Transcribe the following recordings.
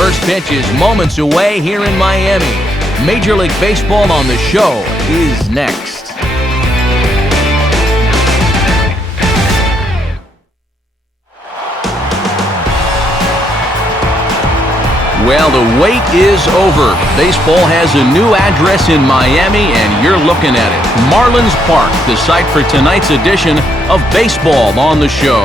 first pitch is moments away here in Miami. Major League Baseball on the show is next. Well, the wait is over. Baseball has a new address in Miami, and you're looking at it. Marlins Park, the site for tonight's edition of Baseball on the Show.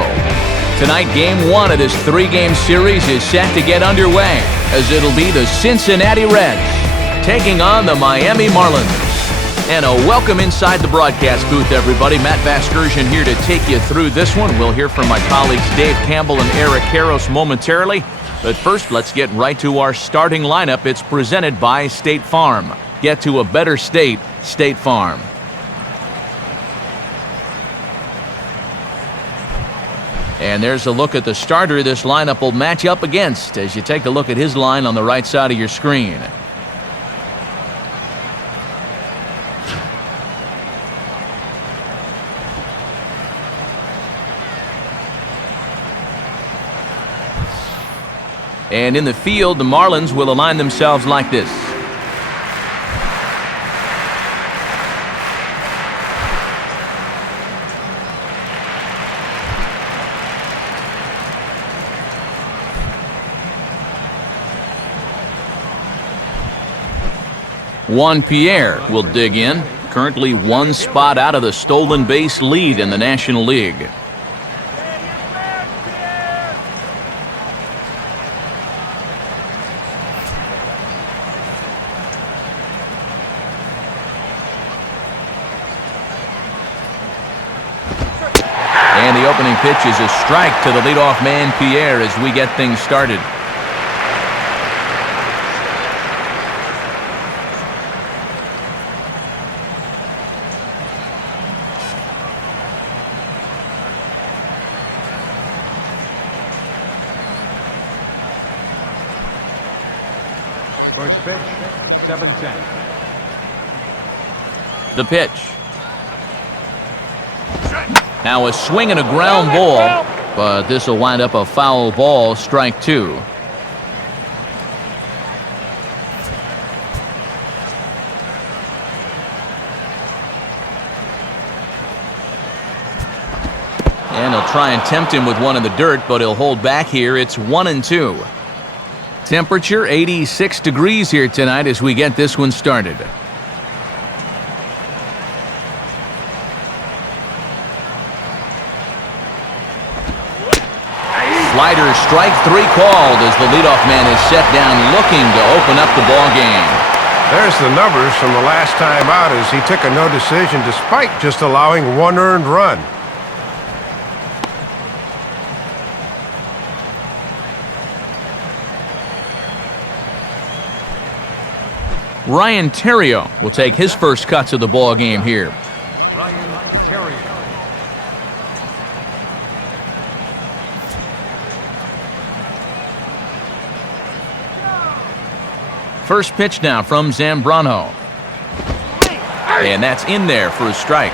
Tonight, Game 1 of this 3-game series is set to get underway, as it'll be the Cincinnati Reds taking on the Miami Marlins. And a welcome inside the broadcast booth, everybody. Matt Vasgersian here to take you through this one. We'll hear from my colleagues Dave Campbell and Eric Karros momentarily. But first, let's get right to our starting lineup. It's presented by State Farm. Get to a better state, State Farm. And there's a look at the starter this lineup will match up against as you take a look at his line on the right side of your screen. And in the field, the Marlins will align themselves like this. Juan Pierre will dig in, currently one spot out of the stolen base lead in the National League. And the opening pitch is a strike to the leadoff man, Pierre, as we get things started. First pitch, 7-10. The pitch. Now a swing and a ground ball, but this will wind up a foul ball, strike 2. And he'll try and tempt him with one in the dirt, but he'll hold back here. It's 1-2. Temperature 86 degrees here tonight as we get this one started. Slider, strike 3 called as the leadoff man is set down looking to open up the ball game. There's the numbers from the last time out as he took a no decision despite just allowing 1 earned run. Ryan Theriot will take his first cuts of the ball game here. Ryan Theriot. First pitch now from Zambrano. And that's in there for a strike.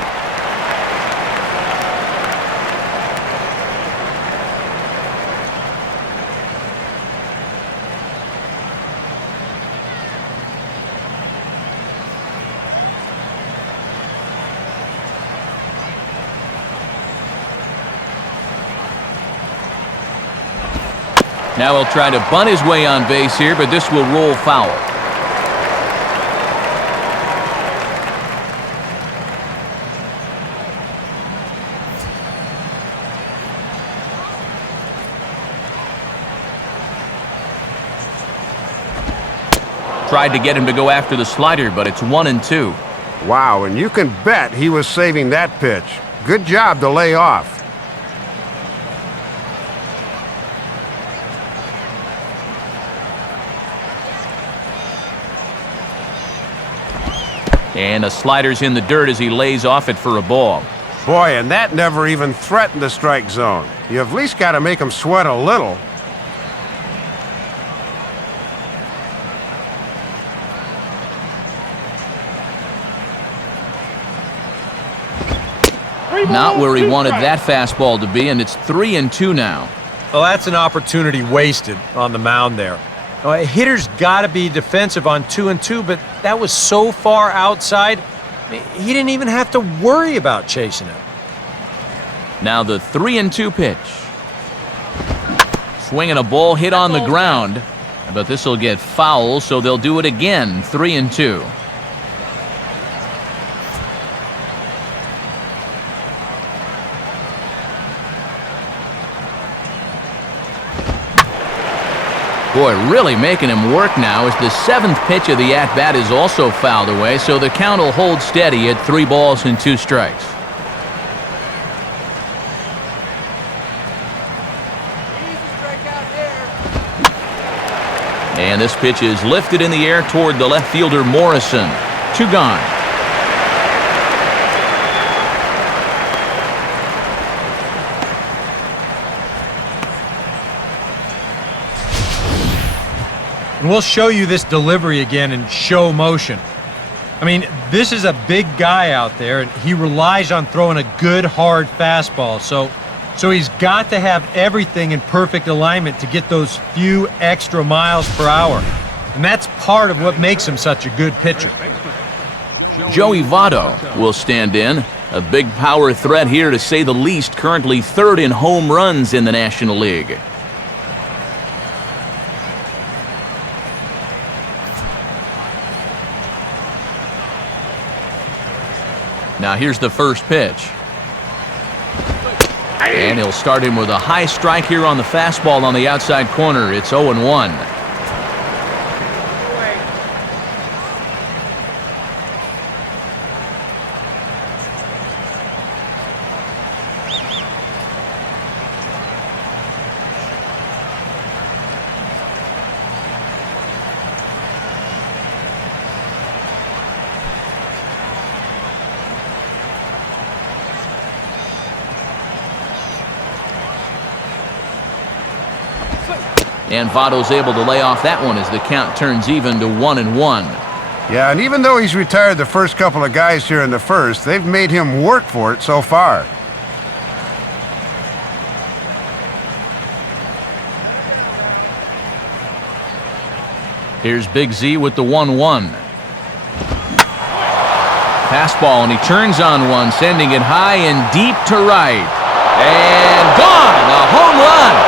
Now he'll try to bunt his way on base here, but this will roll foul. Tried to get him to go after the slider, but it's 1-2. Wow, and you can bet he was saving that pitch. Good job to lay off. And the slider's in the dirt as he lays off it for a ball. Boy, and that never even threatened the strike zone. You at least got to make him sweat a little. Not where he wanted that fastball to be, and it's 3-2 now. Well, that's an opportunity wasted on the mound there. A hitter's got to be defensive on 2-2, but that was so far outside, he didn't even have to worry about chasing it. Now the 3-2 pitch. Swinging a ball hit on the ground, but this will get foul, so they'll do it again. 3-2. Boy, really making him work now as the 7th pitch of the at-bat is also fouled away, so the count will hold steady at 3 balls and 2 strikes. And this pitch is lifted in the air toward the left fielder Morrison. 2 gone. And we'll show you this delivery again in show motion. I mean, this is a big guy out there, and he relies on throwing a good, hard fastball. So he's got to have everything in perfect alignment to get those few extra miles per hour. And that's part of what makes him such a good pitcher. Joey Votto will stand in. A big power threat here, to say the least, currently 3rd in home runs in the National League. Now here's the first pitch. And he'll start him with a high strike here on the fastball on the outside corner. It's 0-1. And Votto's able to lay off that one as the count turns even to 1-1. Yeah, and even though he's retired the first couple of guys here in the first, they've made him work for it so far. Here's Big Z with the 1-1. Fastball, and he turns on one, sending it high and deep to right. And gone! A home run!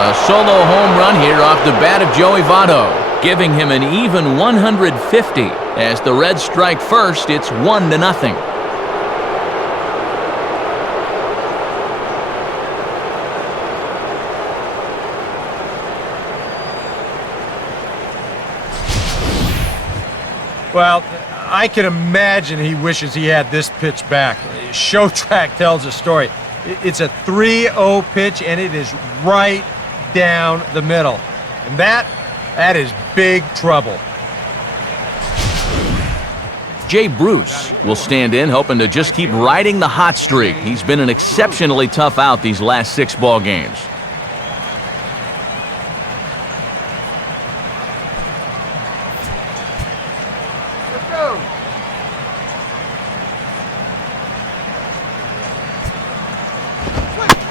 A solo home run here off the bat of Joey Votto, giving him an even 150. As the Reds strike first, it's 1-0. Well, I can imagine he wishes he had this pitch back. Show track tells a story. It's a 3-0 pitch, and it is right down the middle. And that is big trouble. Jay Bruce will stand in, hoping to just keep riding the hot streak. He's been an exceptionally tough out these last 6 ball games.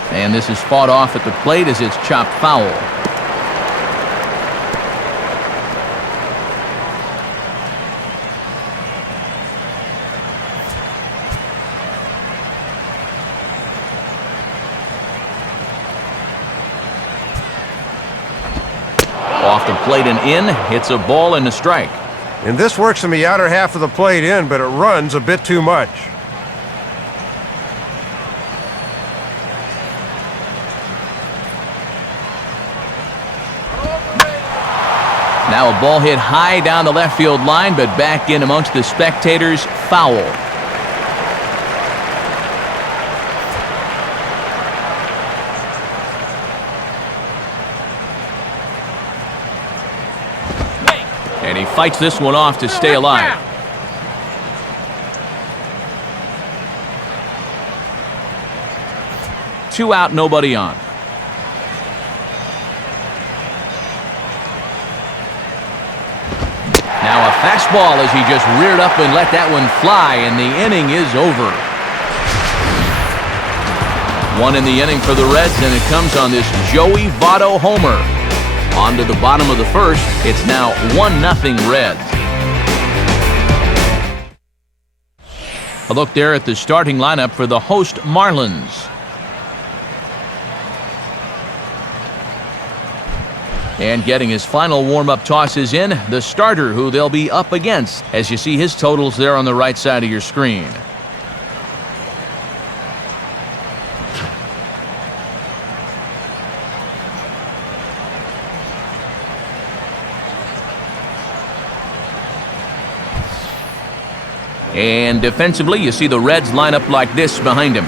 And this is fought off at the plate as it's chopped foul. Off the plate and in, hits a ball and a strike. And this works in the outer half of the plate in, but it runs a bit too much. Now a ball hit high down the left field line, but back in amongst the spectators, foul. And he fights this one off to stay alive. Two out, nobody on. Now a fastball as he just reared up and let that one fly, and the inning is over. One in the inning for the Reds, and it comes on this Joey Votto homer. On to the bottom of the first. It's now 1-0 Reds. A look there at the starting lineup for the host Marlins. And getting his final warm-up tosses in, the starter who they'll be up against, as you see his totals there on the right side of your screen. And defensively, you see the Reds line up like this behind him.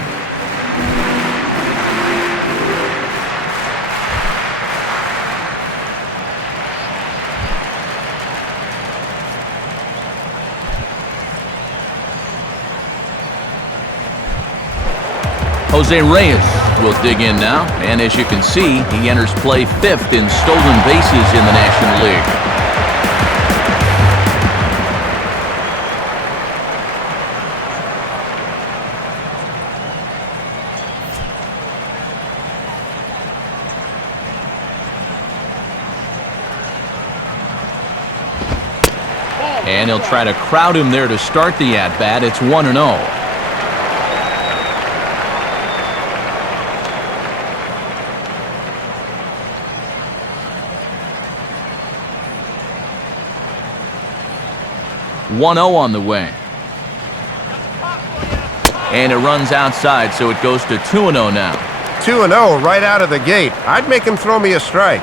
Jose Reyes will dig in now, and as you can see, he enters play 5th in stolen bases in the National League. And he'll try to crowd him there to start the at-bat. It's 1-0. On the way. And it runs outside, so it goes to 2-0 now. 2-0 right out of the gate. I'd make him throw me a strike.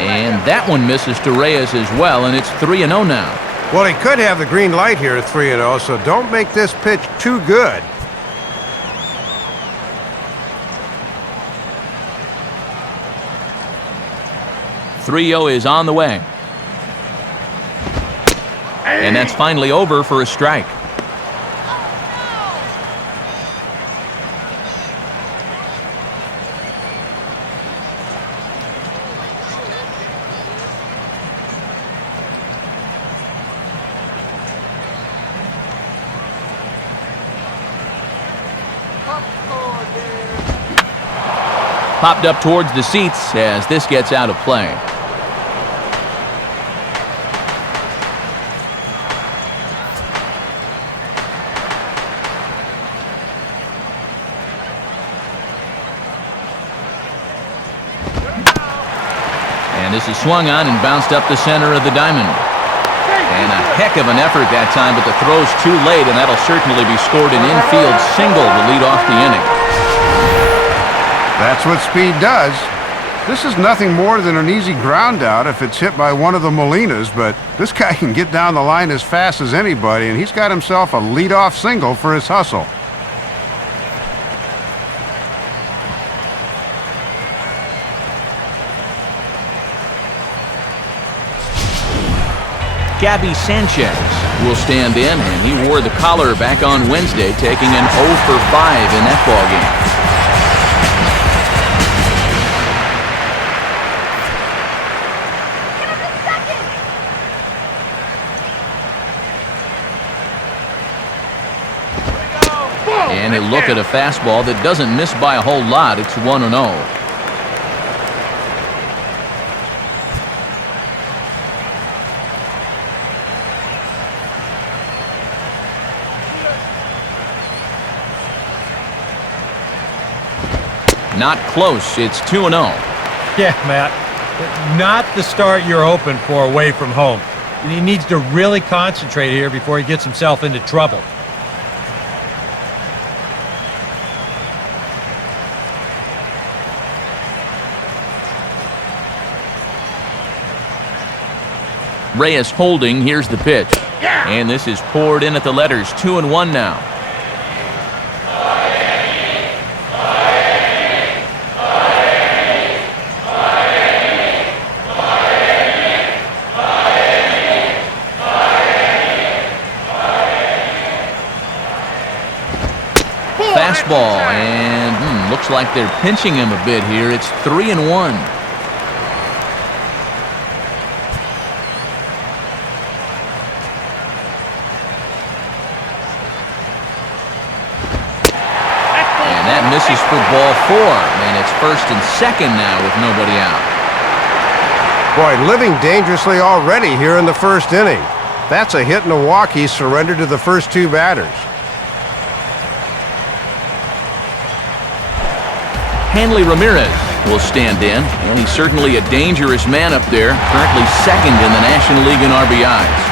And that one misses to Reyes as well, and it's 3-0 now. Well, he could have the green light here at 3-0, so don't make this pitch too good. .30 is on the way. And that's finally over for a strike. Popped up towards the seats as this gets out of play. And this is swung on and bounced up the center of the diamond. And a heck of an effort that time, but the throw's too late, and that'll certainly be scored an infield single to lead off the inning. That's what speed does. This is nothing more than an easy ground out if it's hit by one of the Molinas, but this guy can get down the line as fast as anybody, and he's got himself a leadoff single for his hustle. Gabby Sanchez will stand in, and he wore the collar back on Wednesday, taking an 0 for 5 in that ballgame. And a look at a fastball that doesn't miss by a whole lot. It's 1-0. Not close. It's 2-0. Yeah, Matt. Not the start you're hoping for away from home. He needs to really concentrate here before he gets himself into trouble. Reyes holding. Here's the pitch. And this is poured in at the letters. 2-1 now. Fastball, and looks like they're pinching him a bit here. It's 3-1. catches for ball 4, and it's 1st and 2nd now with nobody out. Boy, living dangerously already here in the 1st inning. That's a hit and a walk he surrendered to the first 2 batters. Hanley Ramirez will stand in, and he's certainly a dangerous man up there, currently 2nd in the National League in RBIs.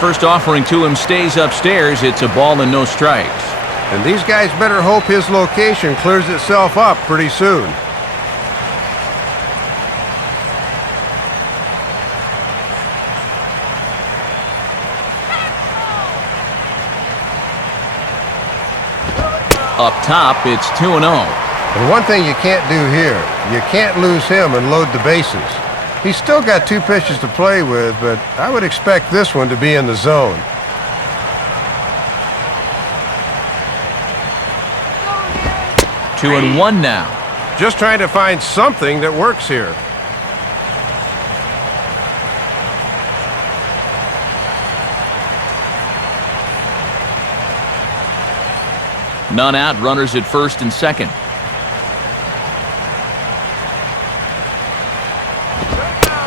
First offering to him stays upstairs. It's a ball and no strikes. And these guys better hope his location clears itself up pretty soon. Up top, it's 2-0. And one thing you can't do here, you can't lose him and load the bases. He's still got 2 pitches to play with, but I would expect this one to be in the zone. Two and one now. Just trying to find something that works here. None out, runners at 1st and 2nd.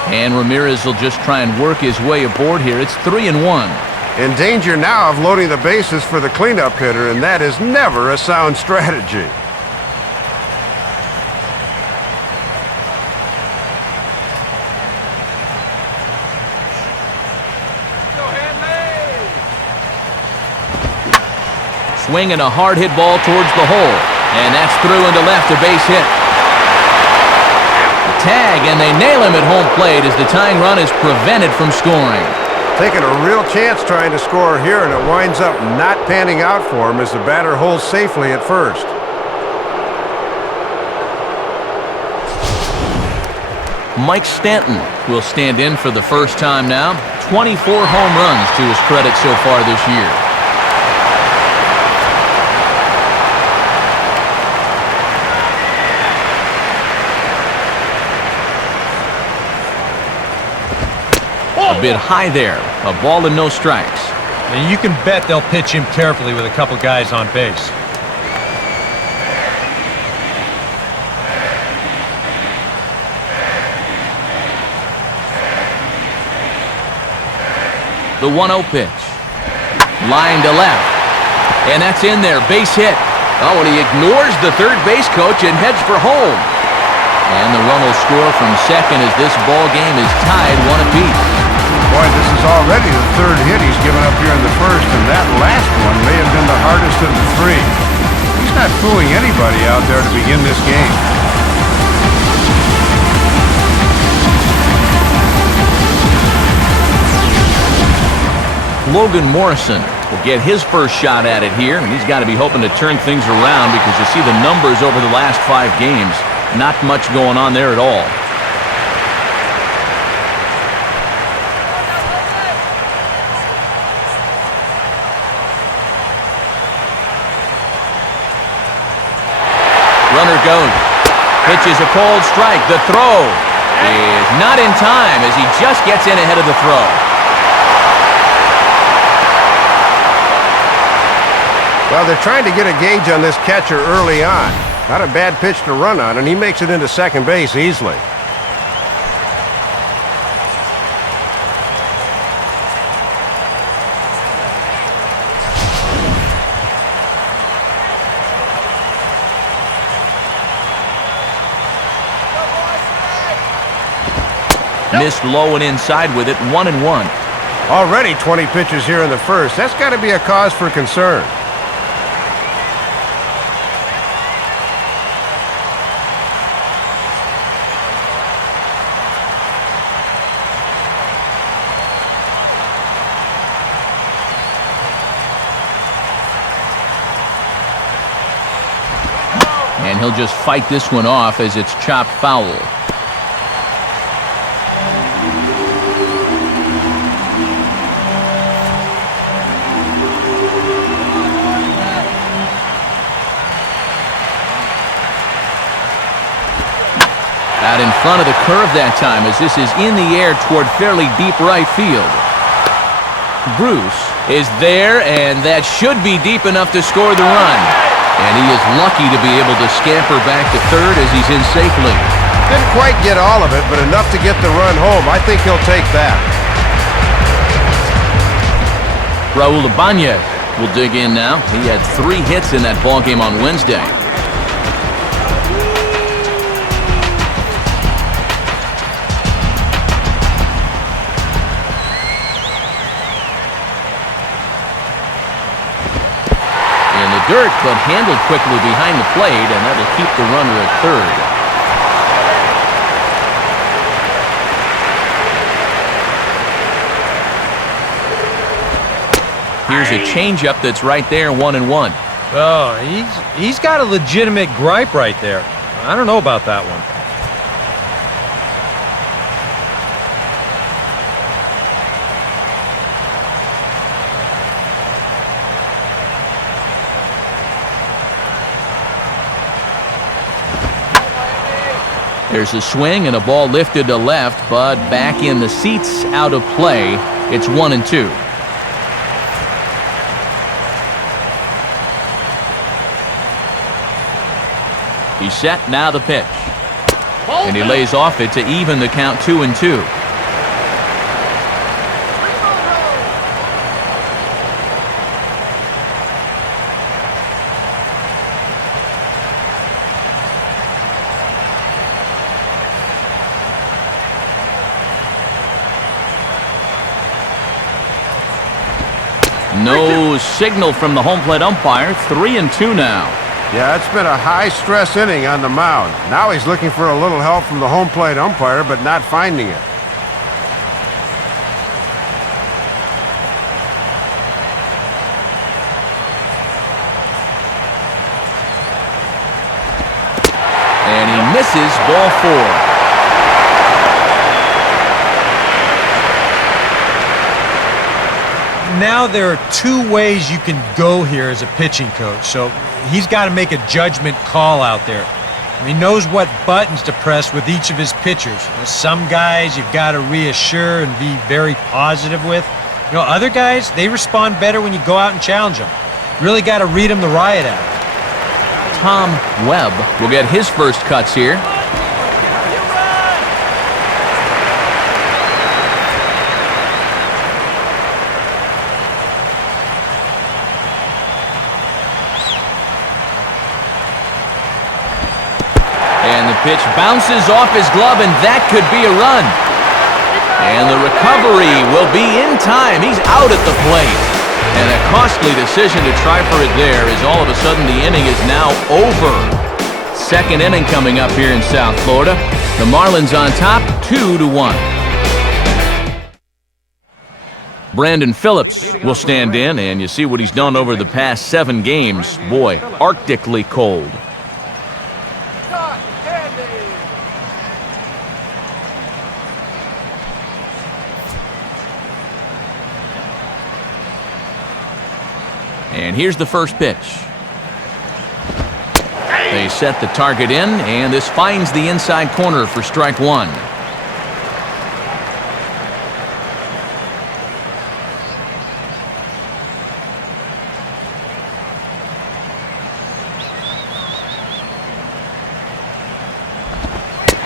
And Ramirez will just try and work his way aboard here. It's 3-1. In danger now of loading the bases for the cleanup hitter, and that is never a sound strategy. Swinging a hard hit ball towards the hole. And that's through into left, a base hit. Tag, and they nail him at home plate as the tying run is prevented from scoring. Taking a real chance trying to score here, and it winds up not panning out for him as the batter holds safely at first. Mike Stanton will stand in for the first time now. 24 home runs to his credit so far this year. A bit high there. A ball and no strikes. And you can bet they'll pitch him carefully with a couple guys on base. The 1-0 pitch. Line to left. And that's in there. Base hit. Oh, and he ignores the third base coach and heads for home. And the run will score from second as this ball game is tied 1 apiece. Boy, this is already the 3rd hit he's given up here in the 1st, and that last one may have been the hardest of the 3. He's not fooling anybody out there to begin this game. Logan Morrison will get his first shot at it here, and he's got to be hoping to turn things around because you see the numbers over the last 5 games. Not much going on there at all. Runner goes. Pitches a cold strike. The throw is not in time as he just gets in ahead of the throw. Well, they're trying to get a gauge on this catcher early on. Not a bad pitch to run on, and he makes it into second base easily. Missed low and inside with it, 1-1. Already 20 pitches here in the 1st. That's got to be a cause for concern. And he'll just fight this one off as it's chopped foul. front of the curve that time as this is in the air toward fairly deep right field. Bruce is there, and that should be deep enough to score the run. And he is lucky to be able to scamper back to third as he's in safely. Didn't quite get all of it, but enough to get the run home. I think he'll take that. Raul Ibanez will dig in now. He had 3 hits in that ballgame on Wednesday. In the dirt, but handled quickly behind the plate, and that'll keep the runner at third. Here's a changeup that's right there, 1-1. Oh, he's got a legitimate gripe right there. I don't know about that one. There's a swing and a ball lifted to left, but back in the seats, out of play. It's 1-2. He's set, now the pitch. And he lays off it to even the count 2-2. No signal from the home plate umpire. 3-2 now. Yeah, it's been a high-stress inning on the mound. Now he's looking for a little help from the home plate umpire, but not finding it. And he misses, ball 4. Now there are 2 ways you can go here as a pitching coach, so he's got to make a judgment call out there. He knows what buttons to press with each of his pitchers. Some guys you've got to reassure and be very positive with. Other guys, they respond better when you go out and challenge them. Really got to read them the riot act. Tom Webb will get his first cuts here. Pitch bounces off his glove, and that could be a run. And the recovery will be in time. He's out at the plate. And a costly decision to try for it there, as all of a sudden the inning is now over. Second inning coming up here in South Florida. The Marlins on top, 2-1. Brandon Phillips will stand in, and you see what he's done over the past 7 games. Boy, arctically cold. And here's the first pitch. They set the target in, and this finds the inside corner for strike 1.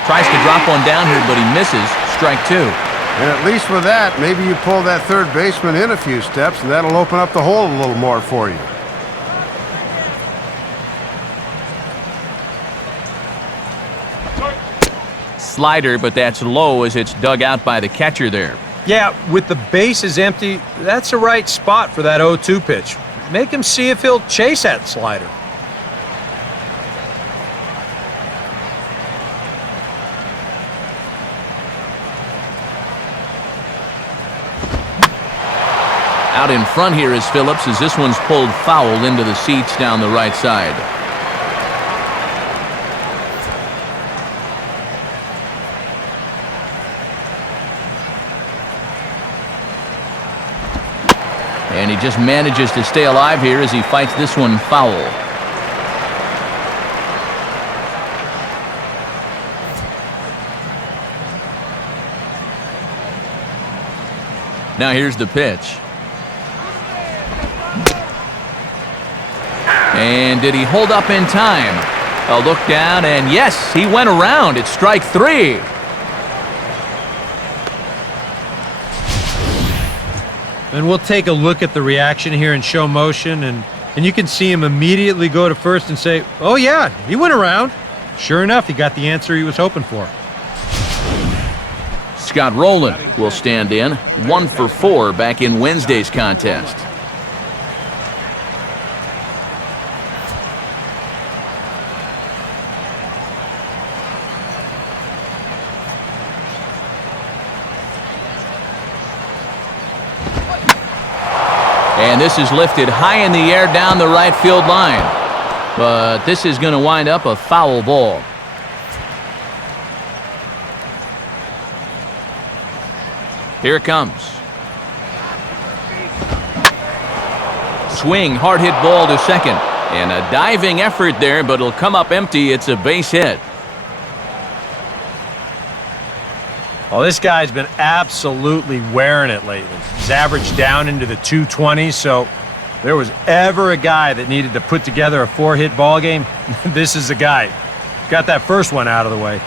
Tries to drop one down here, but he misses. Strike 2. And at least with that, maybe you pull that third baseman in a few steps, and that'll open up the hole a little more for you. Slider, but that's low as it's dug out by the catcher there. Yeah, with the bases empty, that's the right spot for that 0-2 pitch. Make him see if he'll chase that slider. Out in front here is Phillips as this one's pulled foul into the seats down the right side. And he just manages to stay alive here as he fights this one foul. Now here's the pitch. And did he hold up in time? A look down, and yes, he went around. It's strike 3. And we'll take a look at the reaction here in show motion, and you can see him immediately go to first and say, oh yeah, he went around. Sure enough, he got the answer he was hoping for. Scott Rowland will stand in, 1 for 4 back in Wednesday's contest. And this is lifted high in the air down the right field line. But this is going to wind up a foul ball. Here it comes. Swing, hard hit ball to second. And a diving effort there, but it'll come up empty. It's a base hit. Well, this guy's been absolutely wearing it lately. He's averaged down into the 220s, so if there was ever a guy that needed to put together a 4-hit ball game, this is the guy. Got that first one out of the way.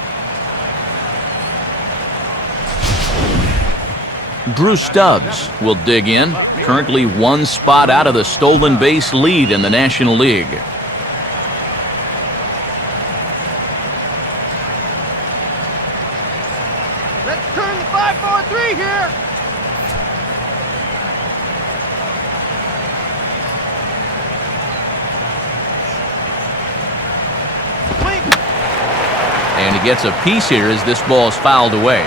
Drew Stubbs will dig in, currently 1 spot out of the stolen base lead in the National League. Let's turn the 5-4-3 here. And he gets a piece here as this ball is fouled away.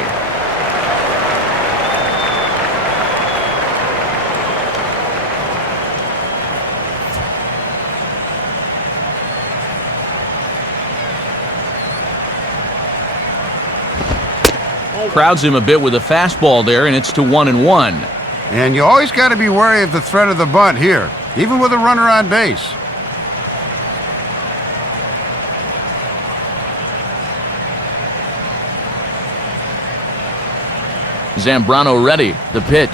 Crowds him a bit with a fastball there, and it's to 1-1. And you always got to be wary of the threat of the bunt here, even with a runner on base. Zambrano ready. The pitch.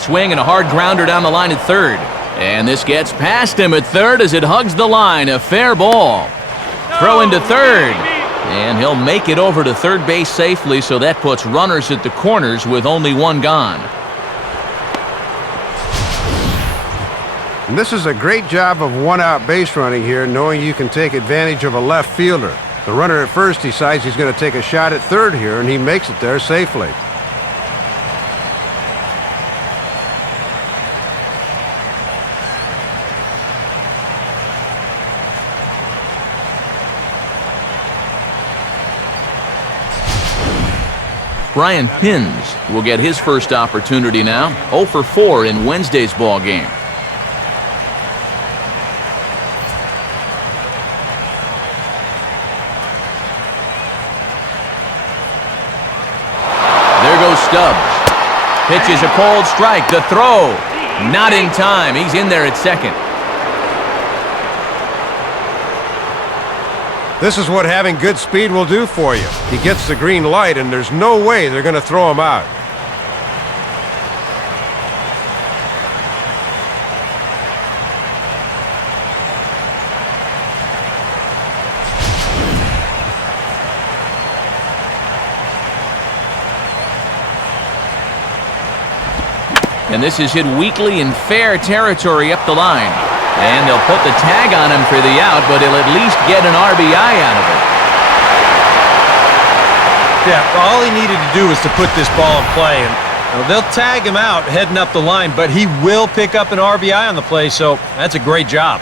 Swing and a hard grounder down the line at third. And this gets past him at third as it hugs the line. A fair ball. Throw into third. And he'll make it over to third base safely, so that puts runners at the corners with only 1 gone. And this is a great job of one-out base running here, knowing you can take advantage of a left fielder. The runner at first decides he's going to take a shot at third here, and he makes it there safely. Brian Pins will get his first opportunity now. 0 for 4 in Wednesday's ball game. There goes Stubbs. Pitches a cold strike. The throw. Not in time. He's in there at second. This is what having good speed will do for you. He gets the green light, and there's no way they're going to throw him out. And this is hit weakly in fair territory up the line. And they'll put the tag on him for the out, but he'll at least get an RBI out of it. Yeah, all he needed to do was to put this ball in play, and they'll tag him out heading up the line, but he will pick up an RBI on the play, so that's a great job.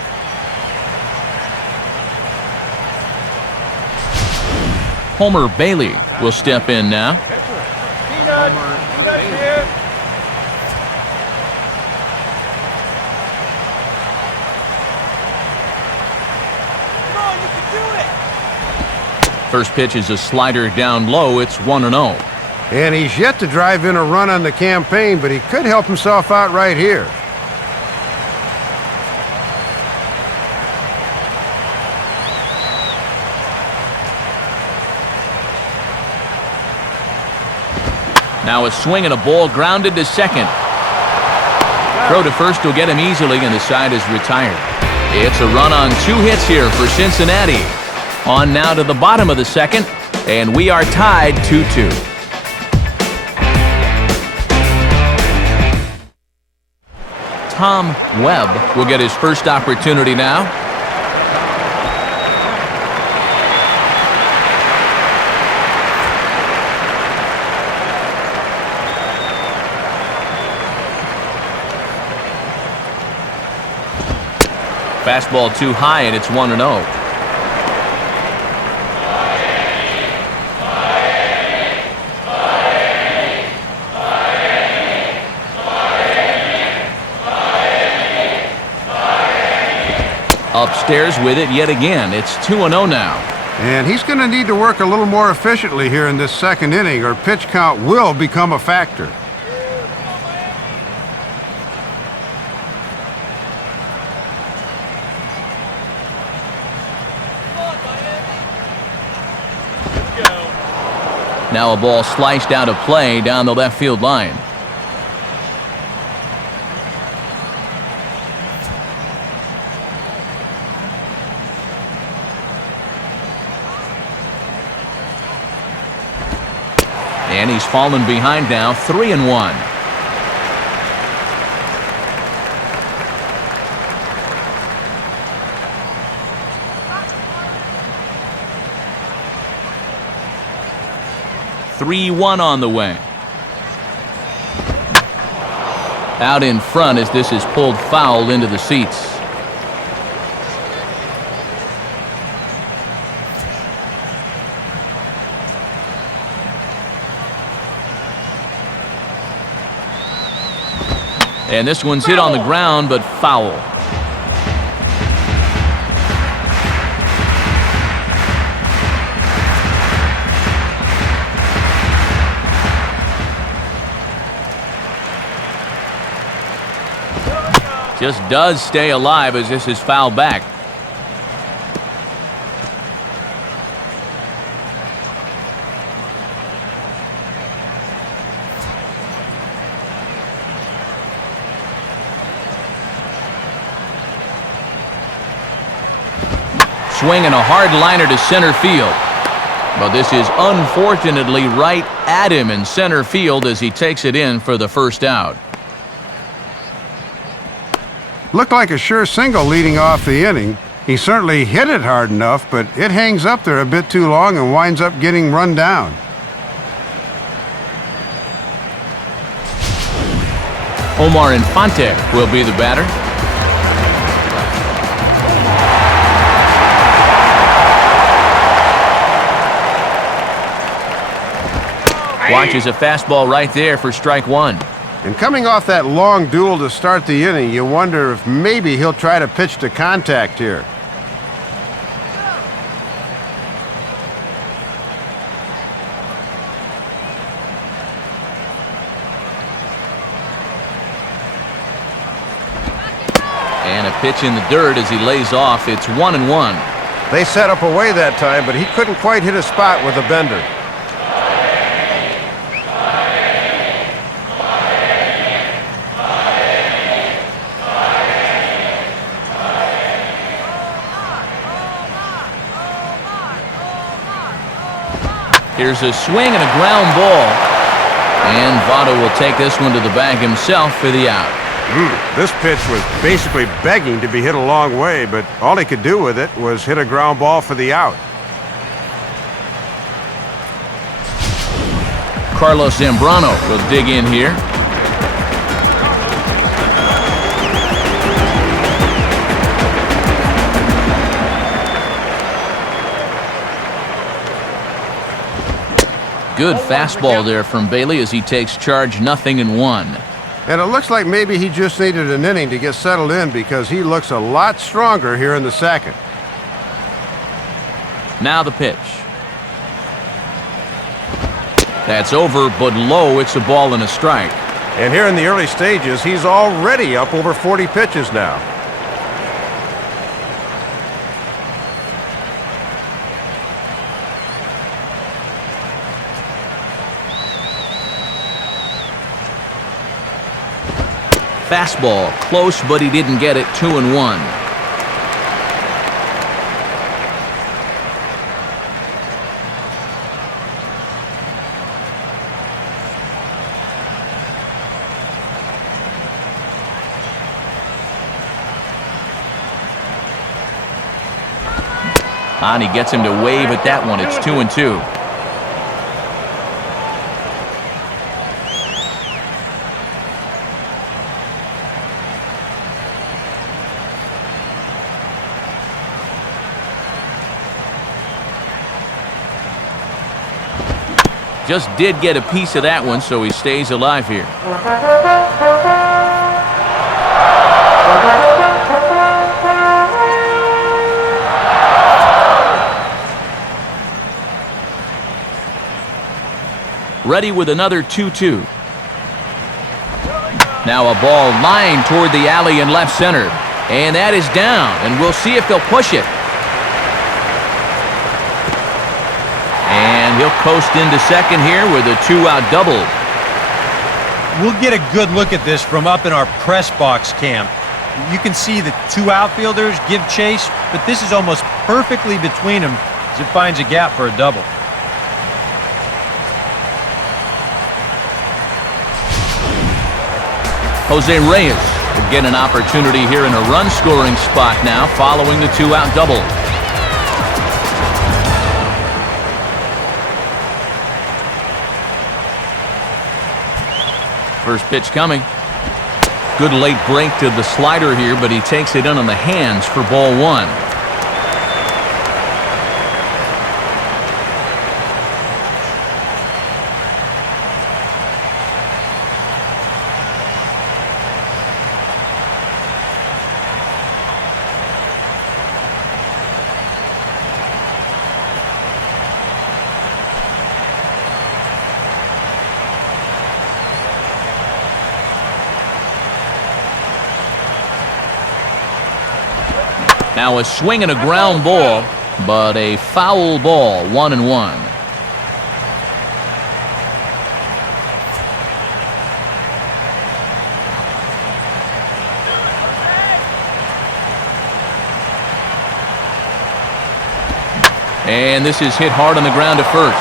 Homer Bailey will step in now. First pitch is a slider down low. It's 1-0. And he's yet to drive in a run on the campaign, but he could help himself out right here. Now a swing and a ball grounded to second. Throw to first will get him easily, and the side is retired. It's a run on 2 hits here for Cincinnati. On now to the bottom of the second, and we are tied 2-2. Tom Webb will get his first opportunity now. Fastball too high, and it's 1-0. Upstairs with it yet again. It's 2-0 now. And he's going to need to work a little more efficiently here in this second inning, or pitch count will become a factor. Now a ball sliced out of play down the left field line. And he's fallen behind now, 3-1. On the way. Out in front as this is pulled foul into the seats. And this one's hit on the ground, but foul. Just does stay alive as this is fouled back. Swinging a hard liner to center field. But this is unfortunately right at him in center field as he takes it in for the first out. Looked like a sure single leading off the inning. He certainly hit it hard enough, but it hangs up there a bit too long and winds up getting run down. Omar Infante will be the batter. Watches a fastball right there for strike one. And coming off that long duel to start the inning, you wonder if maybe he'll try to pitch to contact here. And a pitch in the dirt as he lays off. It's 1-1. They set up away that time, but he couldn't quite hit a spot with a bender. Here's a swing and a ground ball. And Votto will take this one to the bag himself for the out. This pitch was basically begging to be hit a long way, but all he could do with it was hit a ground ball for the out. Carlos Zambrano will dig in here. Good fastball there from Bailey as he takes charge, 0-1. And it looks like maybe he just needed an inning to get settled in because he looks a lot stronger here in the second. Now the pitch. That's over, but low. It's a ball and a strike. And here in the early stages, he's already up over 40 pitches now. Fastball, close, but he didn't get it. 2-1. And he gets him to wave at that one. It's 2-2. Just did get a piece of that one, so he stays alive here. Ready with another 2-2. Now a ball lined toward the alley in left center. And that is down, and we'll see if they'll push it. And he'll coast into second here with a 2-out double. We'll get a good look at this from up in our press box cam. You can see the two outfielders give chase, but this is almost perfectly between them as it finds a gap for a double. Jose Reyes will get an opportunity here in a run-scoring spot now following the 2-out double. First pitch coming. Good late break to the slider here, but he takes it in on the hands for ball one. Now a swing and a ground ball, but a foul ball, 1-1. And this is hit hard on the ground to first.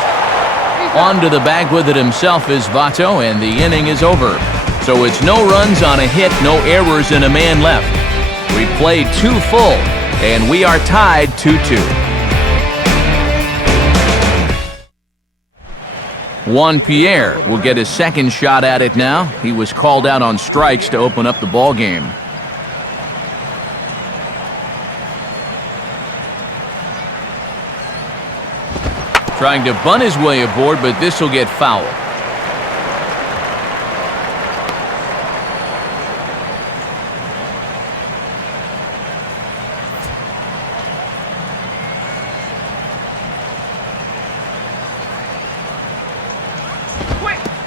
Onto the bag with it himself is Votto, and the inning is over. So it's no runs on a hit, no errors, and a man left. We played 2 full, and we are tied 2-2. Juan Pierre will get his second shot at it now. He was called out on strikes to open up the ball game. Trying to bunt his way aboard, but this will get foul.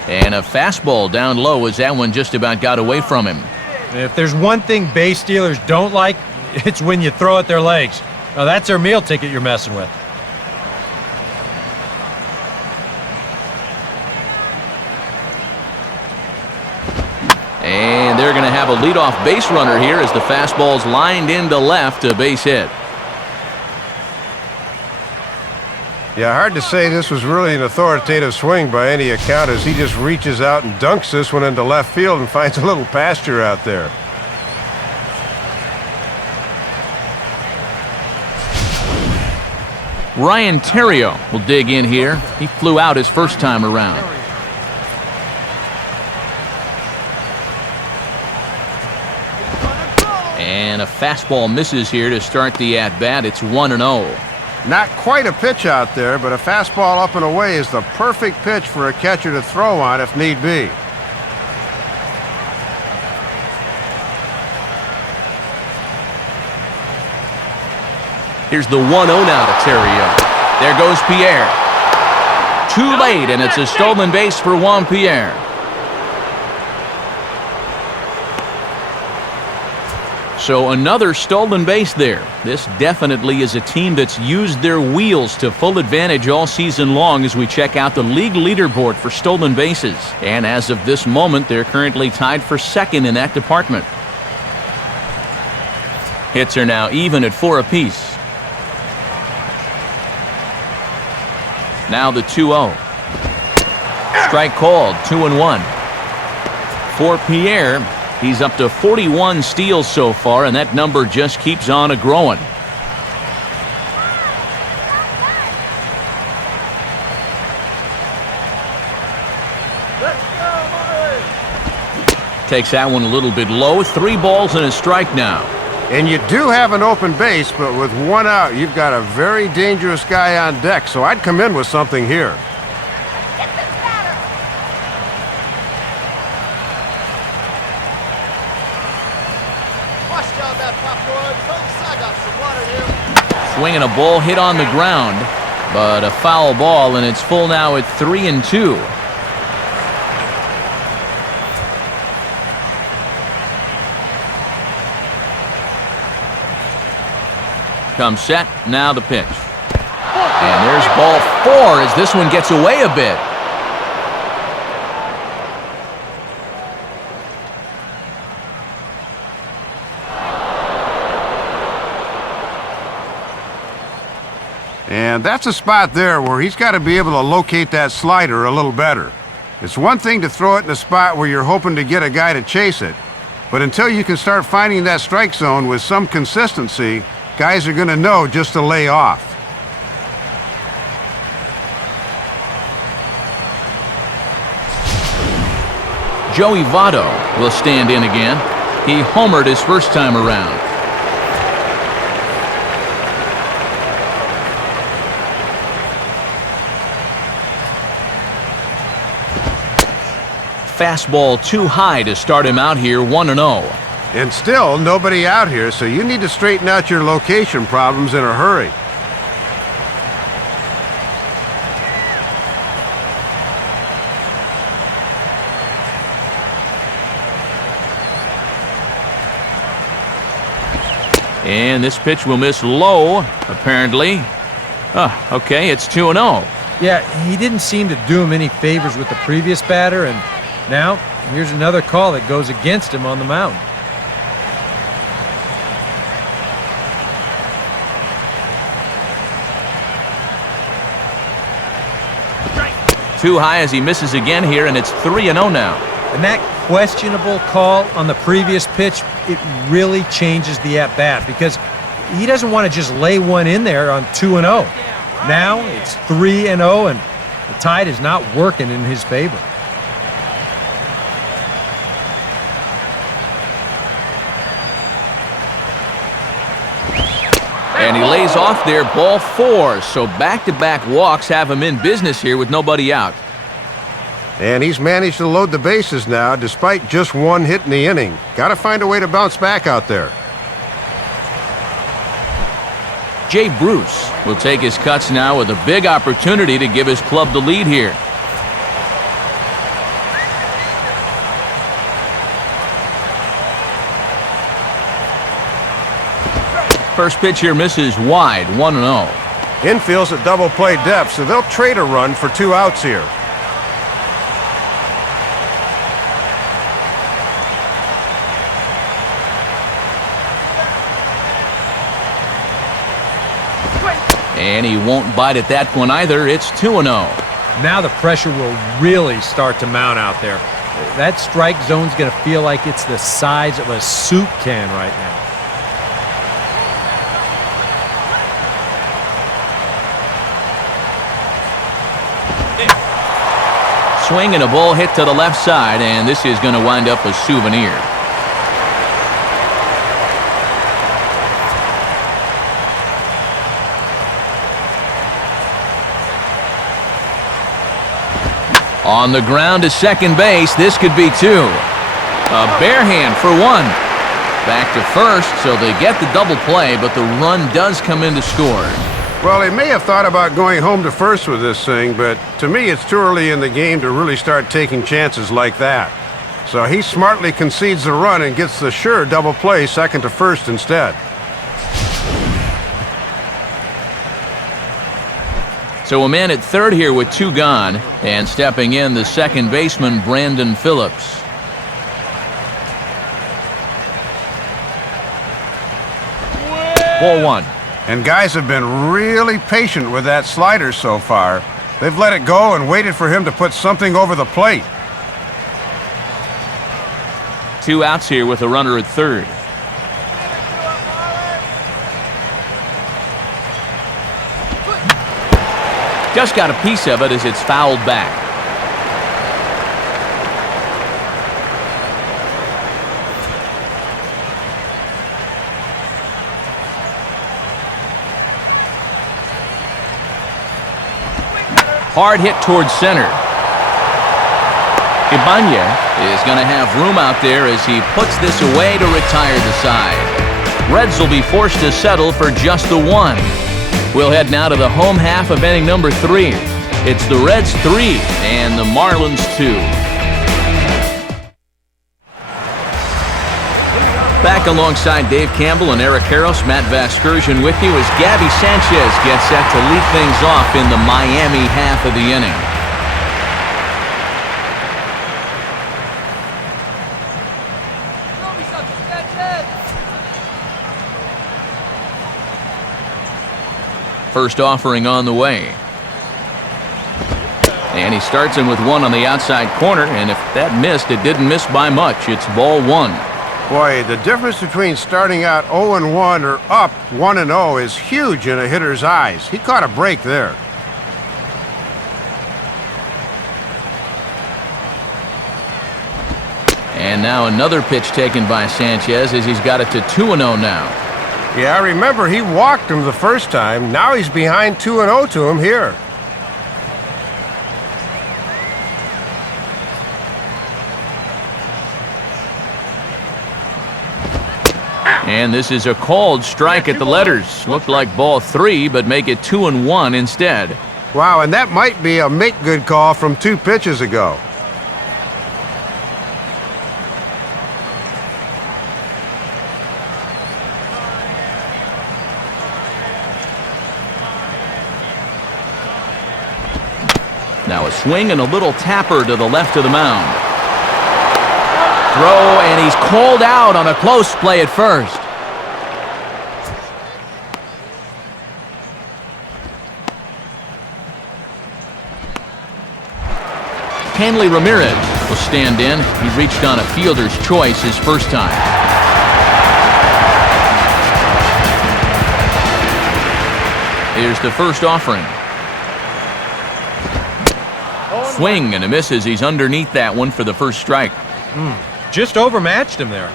And a fastball down low as that one just about got away from him. If there's one thing base stealers don't like, it's when you throw at their legs. Now that's their meal ticket you're messing with. And they're going to have a leadoff base runner here as the fastball's lined into left, a base hit. Yeah, hard to say this was really an authoritative swing by any account, as he just reaches out and dunks this one into left field and finds a little pasture out there. Ryan Terrio will dig in here. He flew out his first time around. And a fastball misses here to start the at-bat. It's 1-0. Not quite a pitch out there, but a fastball up and away is the perfect pitch for a catcher to throw on if need be. Here's the 1-0 now to Terrio. There goes Pierre. Too late, and it's a stolen base for Juan Pierre. So another stolen base there. This definitely is a team that's used their wheels to full advantage all season long as we check out the league leaderboard for stolen bases. And as of this moment, they're currently tied for second in that department. Hits are now even at 4 apiece. Now the 2-0. Strike called, 2-1. For Pierre, he's up to 41 steals so far, and that number just keeps on a-growing. Takes that one a little bit low. 3 balls and a strike now. And you do have an open base, but with 1 out, you've got a very dangerous guy on deck, so I'd come in with something here. Swinging a ball hit on the ground, but a foul ball, and it's full now at 3-2. Comes set, now the pitch. And there's ball 4 as this one gets away a bit. And that's a spot there where he's got to be able to locate that slider a little better. It's one thing to throw it in a spot where you're hoping to get a guy to chase it, but until you can start finding that strike zone with some consistency, guys are going to know just to lay off. Joey Votto will stand in again. He homered his first time around. Fastball too high to start him out here, 1-0. And still nobody out here, so you need to straighten out your location problems in a hurry. And this pitch will miss low, apparently. Okay, it's 2-0. Yeah, he didn't seem to do him any favors with the previous batter, and now here's another call that goes against him on the mound. Too high as he misses again here, and it's 3-0 now. And that questionable call on the previous pitch, it really changes the at-bat because he doesn't want to just lay one in there on 2-0. Now it's 3-0, and the tide is not working in his favor. And he lays off there, ball 4. So back-to-back walks have him in business here with nobody out. And he's managed to load the bases now despite just 1 hit in the inning. Got to find a way to bounce back out there. Jay Bruce will take his cuts now with a big opportunity to give his club the lead here. First pitch here misses wide, 1-0. Infield's at double play depth, so they'll trade a run for 2 outs here. And he won't bite at that one either. It's 2-0. Now the pressure will really start to mount out there. That strike zone's going to feel like it's the size of a soup can right now. Swing and a ball hit to the left side, and this is going to wind up a souvenir. On the ground to second base, this could be 2. A bare hand for 1. Back to first, so they get the double play, but the run does come in to score. Well, he may have thought about going home to first with this thing, but to me it's too early in the game to really start taking chances like that. So he smartly concedes the run and gets the sure double play second to first instead. So a man at third here with 2 gone, and stepping in the second baseman, Brandon Phillips. Ball 1. And guys have been really patient with that slider so far. They've let it go and waited for him to put something over the plate. 2 outs here with a runner at third. Just got a piece of it as it's fouled back. Hard hit towards center. Ibanez is going to have room out there as he puts this away to retire the side. Reds will be forced to settle for just the 1. We'll head now to the home half of inning number 3. It's the Reds 3 and the Marlins 2. Back alongside Dave Campbell and Eric Harros, Matt Vasgersian with you as Gabby Sanchez gets set to lead things off in the Miami half of the inning. First offering on the way. And he starts in with 1 on the outside corner, and if that missed, it didn't miss by much. It's ball 1. Boy, the difference between starting out 0-1 or up 1-0 is huge in a hitter's eyes. He caught a break there. And now another pitch taken by Sanchez as he's got it to 2-0 now. Yeah, remember he walked him the first time. Now he's behind 2-0 to him here. And this is a called strike at the letters. Looked like ball 3, but make it 2-1 instead. Wow, and that might be a make-good call from 2 pitches ago. Now a swing and a little tapper to the left of the mound. Throw, and he's called out on a close play at first. Hanley Ramirez will stand in. He reached on a fielder's choice his first time. Here's the first offering. Swing and a miss as he's underneath that one for the first strike. Just overmatched him there.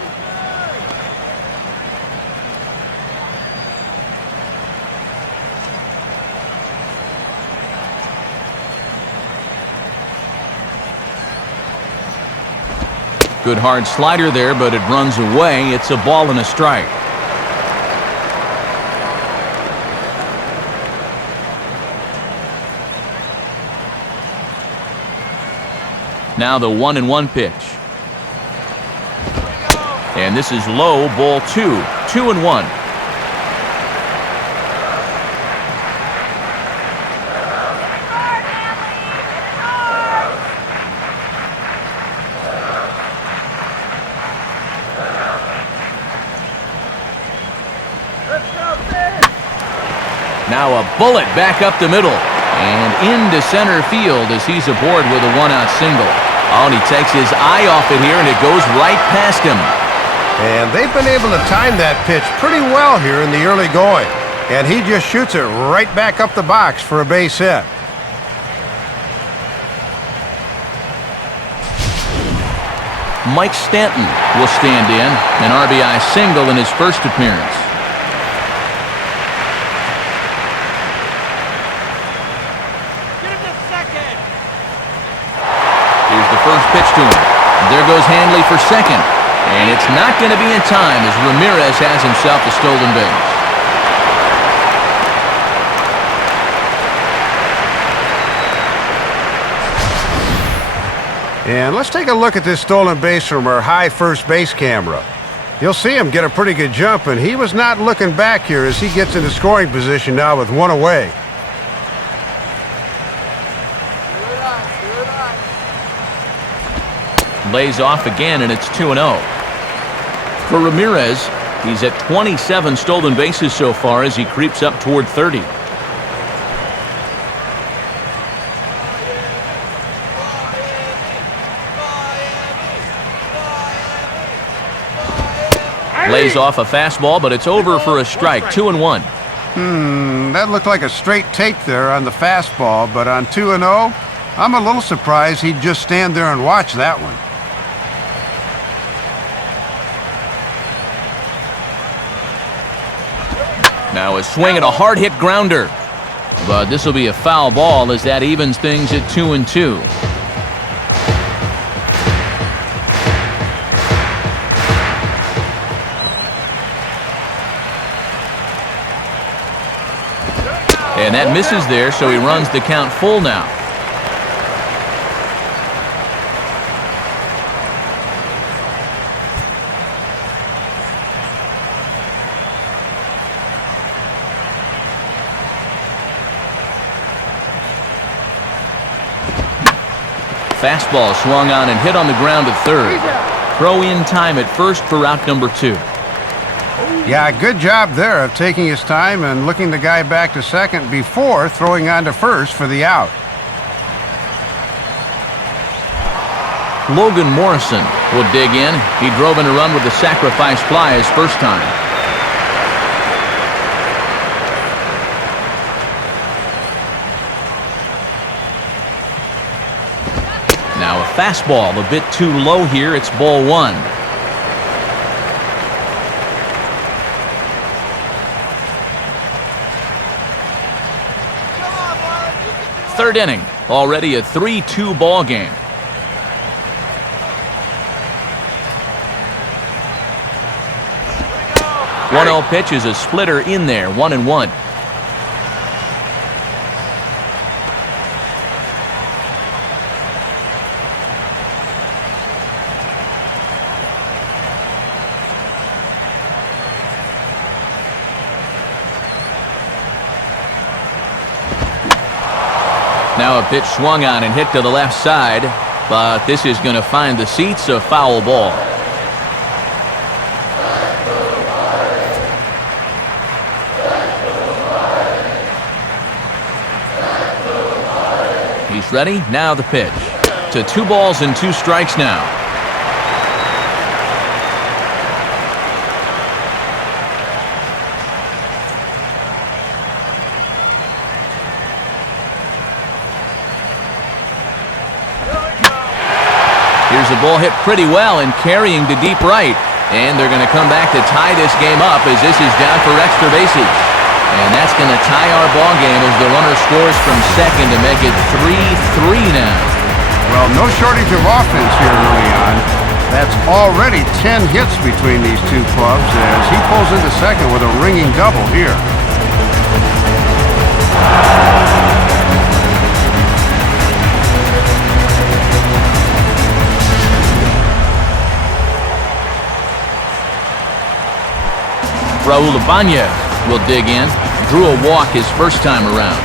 Good hard slider there, but it runs away. It's a ball and a strike. Now the 1-1 pitch. And this is low, ball 2. 2-1. Now a bullet back up the middle and into center field as he's aboard with a 1-out single. Oh, and he takes his eye off it here, and it goes right past him. And they've been able to time that pitch pretty well here in the early going. And he just shoots it right back up the box for a base hit. Mike Stanton will stand in, an RBI single in his first appearance. First pitch to him. There goes Hanley for second. And it's not going to be in time as Ramirez has himself a stolen base. And let's take a look at this stolen base from our high first base camera. You'll see him get a pretty good jump, and he was not looking back here as he gets into scoring position now with one away. Lays off again, and it's 2-0. For Ramirez, he's at 27 stolen bases so far as he creeps up toward 30. Lays off a fastball, but it's over for a strike, 2-1. That looked like a straight take there on the fastball, but on 2-0, I'm a little surprised he'd just stand there and watch that one. Now a swing and a hard-hit grounder. But this will be a foul ball as that evens things at 2-2. And that misses there, so he runs the count full now. Fastball swung on and hit on the ground at third. Throw in time at first for out number 2. Yeah, good job there of taking his time and looking the guy back to second before throwing on to first for the out. Logan Morrison will dig in. He drove in a run with the sacrifice fly his first time. Now a fastball a bit too low here. It's ball 1. Third inning, already a 3-2 ball game. One 1-0 pitch is a splitter in there, 1-1. Now a pitch swung on and hit to the left side, but this is going to find the seats, a foul ball. He's ready. Now the pitch. To 2 balls and 2 strikes now. Here's a ball hit pretty well and carrying to deep right. And they're going to come back to tie this game up as this is down for extra bases. And that's going to tie our ball game as the runner scores from second to make it 3-3 now. Well, no shortage of offense here early on. That's already 10 hits between these two clubs as he pulls into second with a ringing double here. Raul Ibanez will dig in. Drew a walk his first time around.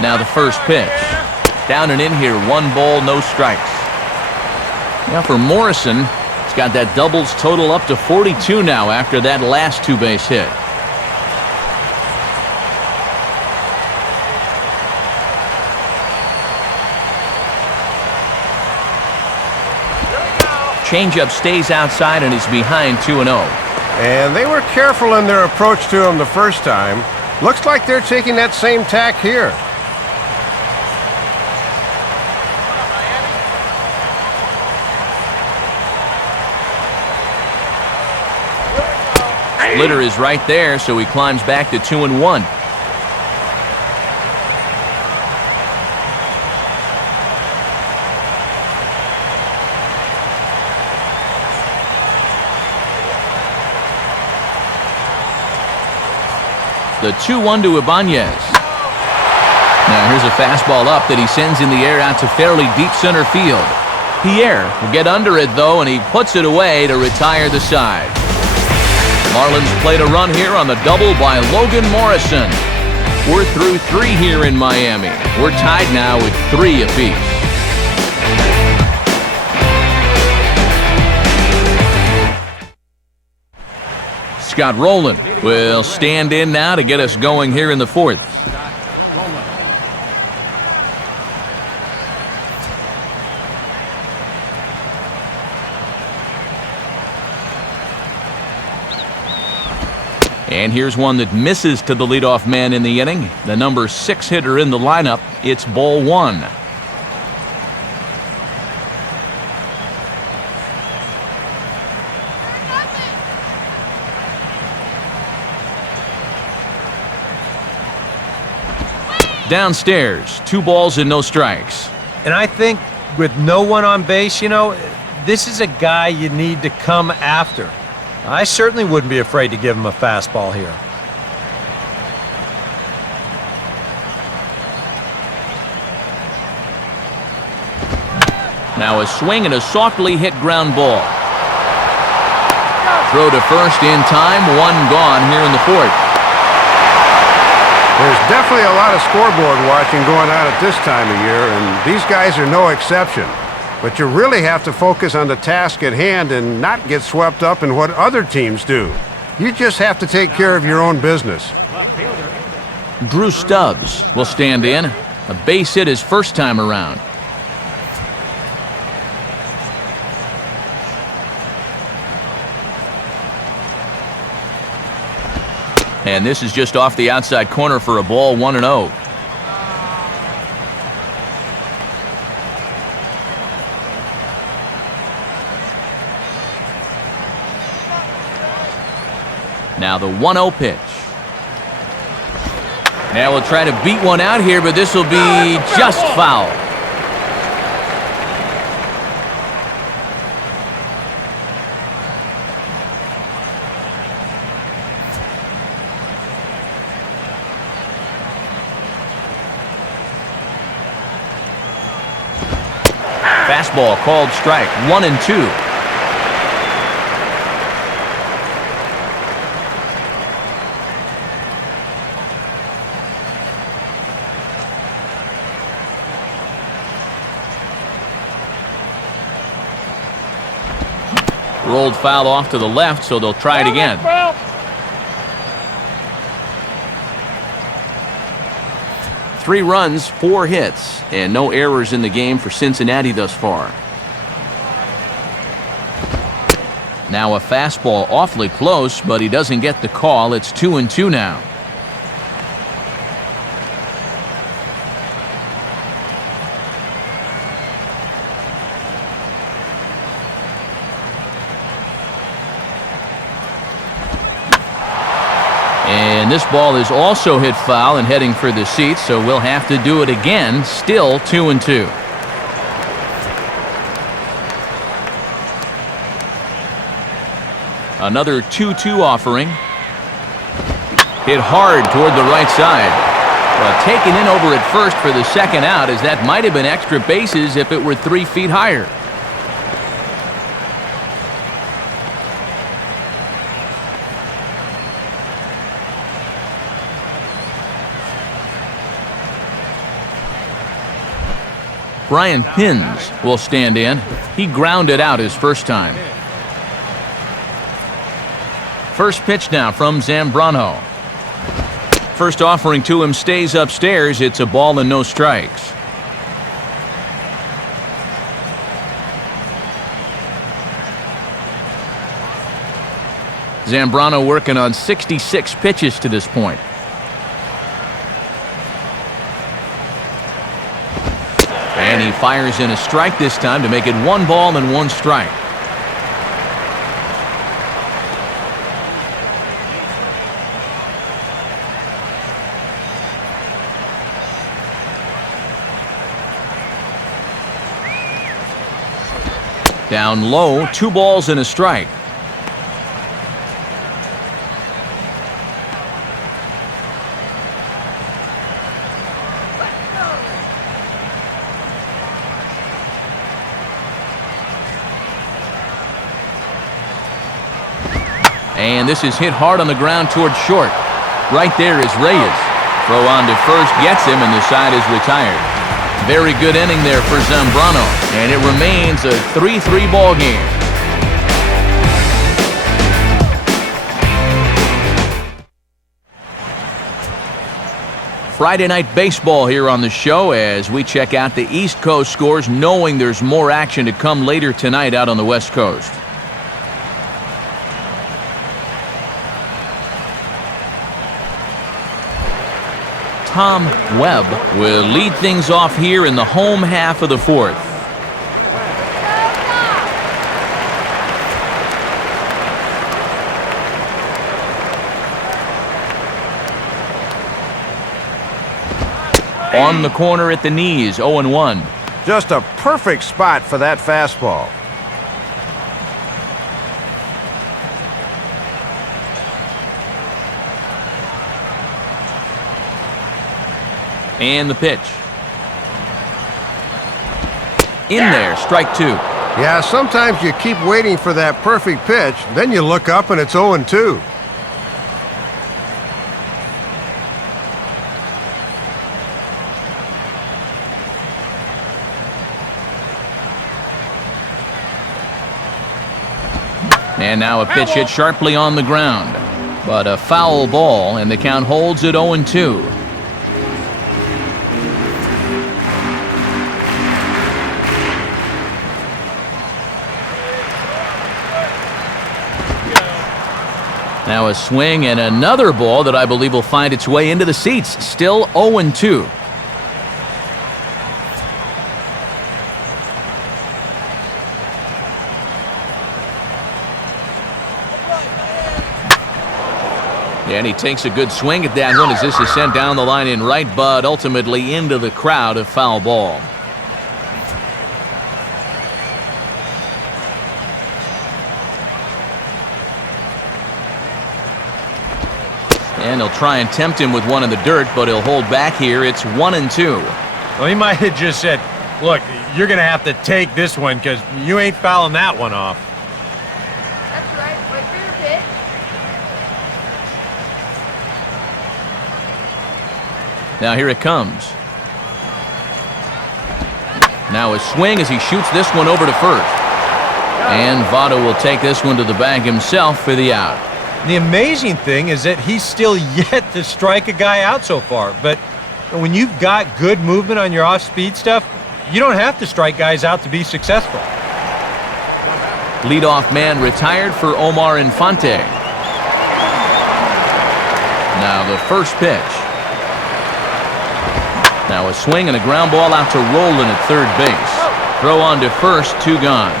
Now the first pitch. Down and in here, 1 ball, no strikes. Now for Morrison, he's got that doubles total up to 42 now after that last 2-base hit. Changeup stays outside and is behind 2-0. And they were careful in their approach to him the first time. Looks like they're taking that same tack here. Splitter is right there, so he climbs back to 2-1. The 2-1 to Ibanez. Here's a fastball up that he sends in the air out to fairly deep center field. Pierre will get under it, though, and he puts it away to retire the side. Marlins played a run here on the double by Logan Morrison. We're through 3 here in Miami. We're tied now with 3 apiece. Scott Rowland will stand in now to get us going here in the 4th. And here's one that misses to the leadoff man in the inning. The number 6 hitter in the lineup. It's ball 1. Downstairs, 2 balls and no strikes. And I think with no one on base, this is a guy you need to come after. I certainly wouldn't be afraid to give him a fastball here. Now a swing and a softly hit ground ball. Throw to first in time, 1 gone here in the 4th. There's definitely a lot of scoreboard watching going on at this time of year, and these guys are no exception. But you really have to focus on the task at hand and not get swept up in what other teams do. You just have to take care of your own business. Drew Stubbs will stand in. A base hit his first time around. And this is just off the outside corner for a ball, 1-0. Now the 1-0 pitch. Now we'll try to beat one out here, but this will be just foul. Fastball called strike, 1-2. Rolled foul off to the left, so they'll try it again. 3 runs, 4 hits, and no errors in the game for Cincinnati thus far. Now a fastball awfully close, but he doesn't get the call. It's 2-2 now. And this ball is also hit foul and heading for the seats, so we'll have to do it again. Still 2-2. Another 2-2 offering. Hit hard toward the right side. Well, taken in over at first for the second out, as that might have been extra bases if it were 3 feet higher. Brian Pins will stand in. He grounded out his first time. First pitch now from Zambrano. First offering to him stays upstairs. It's a ball and no strikes. Zambrano working on 66 pitches to this point. And he fires in a strike this time to make it 1 ball and 1 strike. Down low, 2 balls and a strike. And this is hit hard on the ground towards short. Right there is Reyes. Throw on to first gets him, and the side is retired. Very good inning there for Zambrano, and it remains a 3-3 ball game. Friday night baseball here on the show as we check out the East Coast scores, knowing there's more action to come later tonight out on the West Coast. Tom Webb will lead things off here in the home half of the fourth. On the corner at the knees, 0-1. Just a perfect spot for that fastball. And the pitch. In there, strike two. Yeah, sometimes you keep waiting for that perfect pitch, then you look up and it's 0-2. And now a pitch hit sharply on the ground. But a foul ball, and the count holds at 0-2. Now a swing and another ball that I believe will find its way into the seats. Still 0-2. And he takes a good swing at that one as this is sent down the line in right, but ultimately into the crowd, a foul ball. And he'll try and tempt him with one in the dirt, but he'll hold back here. It's 1-2. Well, he might have just said, look, you're going to have to take this one because you ain't fouling that one off. That's right. Wait for your pitch. Now here it comes. Now a swing as he shoots this one over to first. And Votto will take this one to the bag himself for the out. The amazing thing is that he's still yet to strike a guy out so far. But when you've got good movement on your off-speed stuff, you don't have to strike guys out to be successful. Leadoff man retired for Omar Infante. Now the first pitch. Now a swing and a ground ball out to Roland at third base. Throw on to first, 2 gone.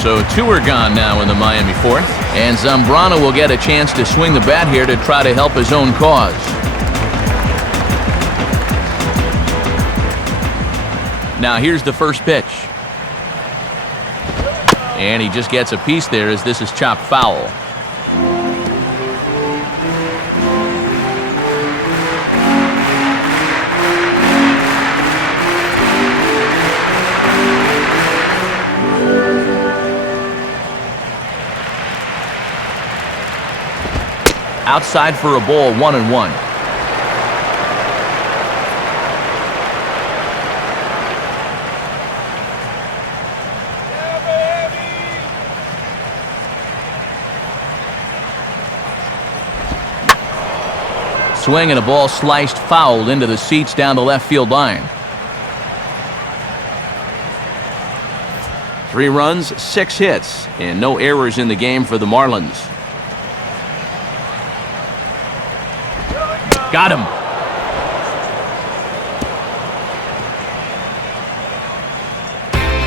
So 2 are gone now in the Miami fourth. And Zambrano will get a chance to swing the bat here to try to help his own cause. Now here's the first pitch. And he just gets a piece there as this is chopped foul. Outside for a ball, 1-1. Swing and a ball sliced foul into the seats down the left field line. 3 runs, 6 hits, and no errors in the game for the Marlins. Got him.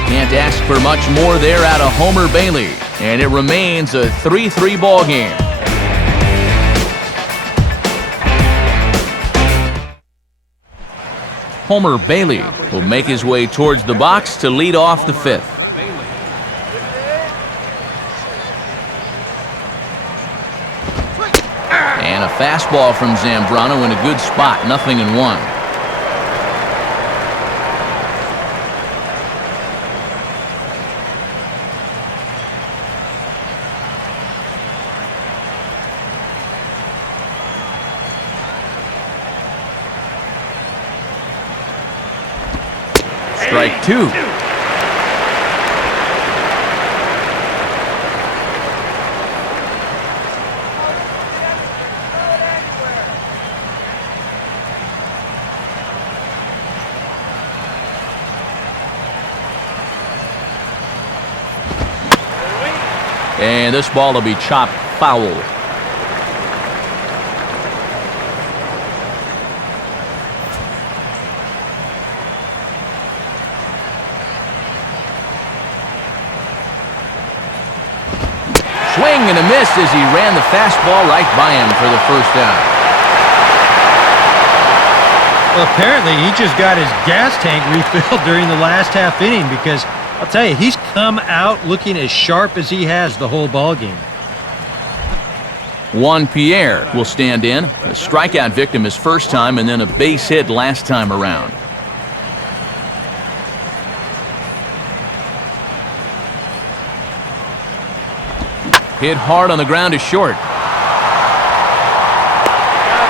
Can't ask for much more there out of Homer Bailey, and it remains a 3-3 ball game. Homer Bailey will make his way towards the box to lead off the 5th. And a fastball from Zambrano in a good spot, 0-1. Strike 2. And this ball will be chopped foul. Swing and a miss as he ran the fastball right by him for the first out. Well, apparently he just got his gas tank refilled during the last half inning, because I'll tell you, he's come out looking as sharp as he has the whole ball game. Juan Pierre will stand in. A strikeout victim his first time and then a base hit last time around. Hit hard on the ground to short.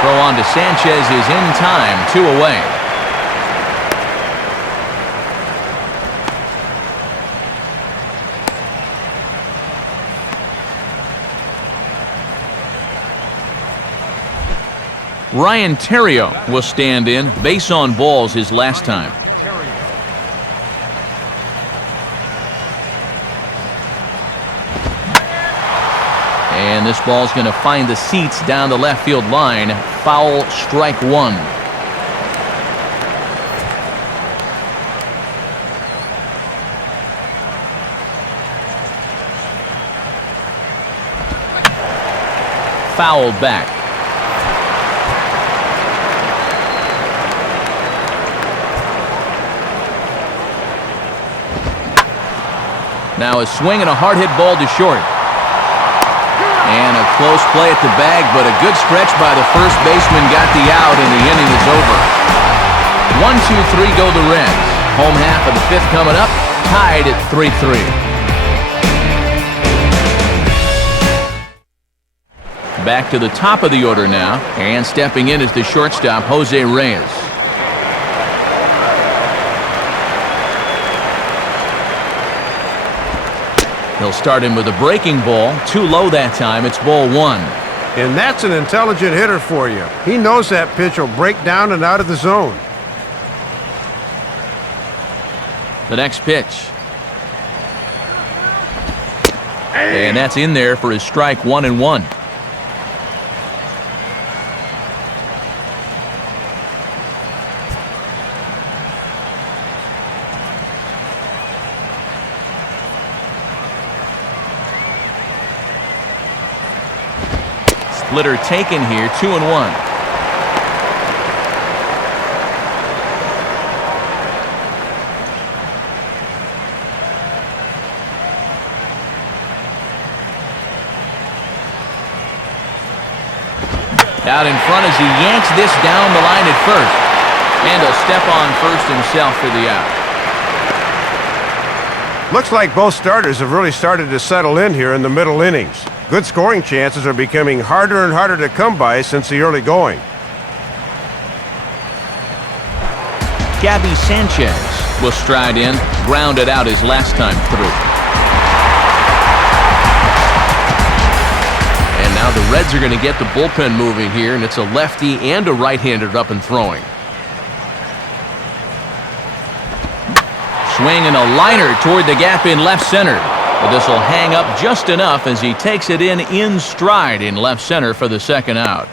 Throw on to Sanchez is in time, 2 away. Ryan Theriot will stand in. Base on balls his last time. And this ball's going to find the seats down the left field line. Foul, strike 1. Foul back. Now a swing and a hard hit ball to short. And a close play at the bag, but a good stretch by the first baseman got the out, and the inning is over. 1-2-3 go the Reds. Home half of the 5th coming up, tied at 3-3. Back to the top of the order now, and stepping in is the shortstop, Jose Reyes. He'll start him with a breaking ball. Too low that time. It's ball 1. And that's an intelligent hitter for you. He knows that pitch will break down and out of the zone. The next pitch. And that's in there for his strike 1-1. Splitter taken here, 2-1. Out in front as he yanks this down the line at first. And he'll step on first himself for the out. Looks like both starters have really started to settle in here in the middle innings. Good scoring chances are becoming harder and harder to come by since the early going. Gabby Sanchez will stride in, grounded out his last time through. And now the Reds are going to get the bullpen moving here, and it's a lefty and a right-hander up and throwing. Swing and a liner toward the gap in left center. But this will hang up just enough as he takes it in stride in left center for the second out.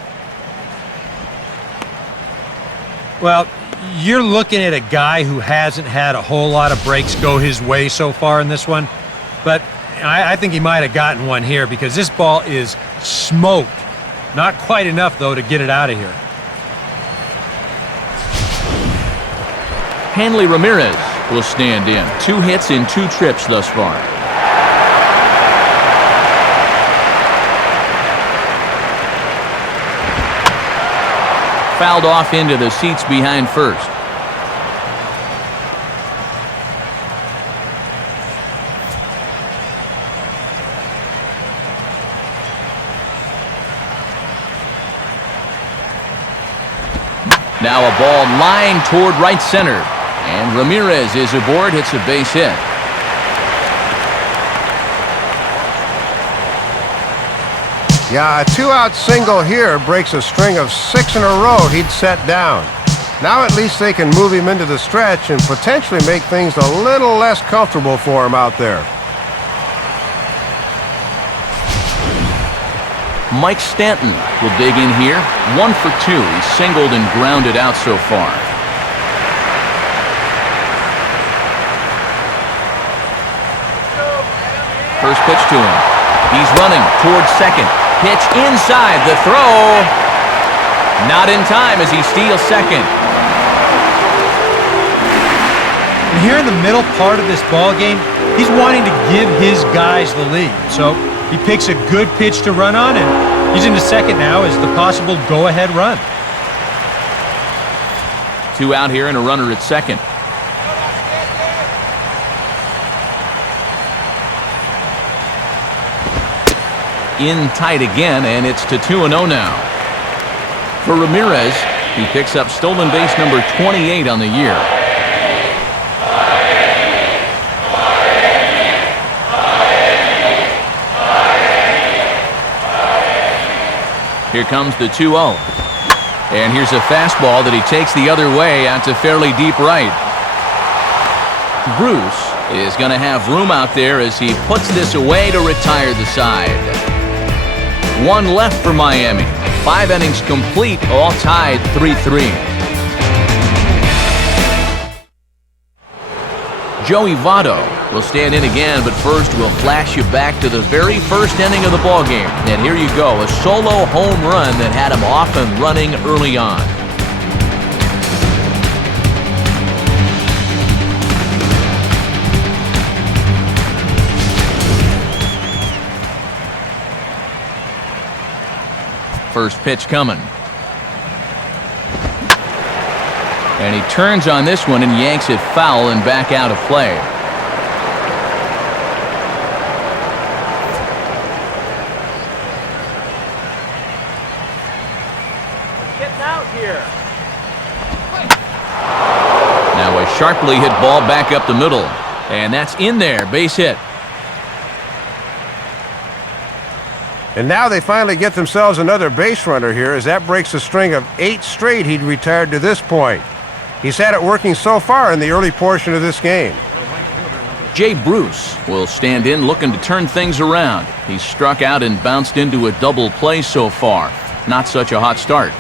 Well, you're looking at a guy who hasn't had a whole lot of breaks go his way so far in this one. But I think he might have gotten one here, because this ball is smoked. Not quite enough, though, to get it out of here. Hanley Ramirez will stand in. 2 hits in 2 trips thus far. fouled off into the seats behind first. Now a ball lined toward right center. And Ramirez is aboard, hits a base hit. Yeah, a 2-out single here breaks a string of 6 in a row he'd set down. Now at least they can move him into the stretch and potentially make things a little less comfortable for him out there. Mike Stanton will dig in here. 1 for 2. He's singled and grounded out so far. First pitch to him. He's running towards second. Pitch inside. The throw. Not in time as he steals second. And here in the middle part of this ball game, he's wanting to give his guys the lead. So he picks a good pitch to run on, and he's into second now as the possible go-ahead run. 2 out here and a runner at second. In tight again, and it's to 2-0 now. For Ramirez, he picks up stolen base number 28 on the year. Here comes the 2-0. And here's a fastball that he takes the other way out to fairly deep right. Bruce is going to have room out there as he puts this away to retire the side. 1 left for Miami. 5 innings complete, all tied 3-3. Joey Votto will stand in again, but first we'll flash you back to the very first inning of the ballgame. And here you go, a solo home run that had him off and running early on. First pitch coming. And he turns on this one and yanks it foul and back out of play. Getting out here. Now a sharply hit ball back up the middle. And that's in there, base hit. And now they finally get themselves another base runner here as that breaks a string of 8 straight he'd retired to this point. He's had it working so far in the early portion of this game. Jay Bruce will stand in looking to turn things around. He's struck out and bounced into a double play so far. Not such a hot start.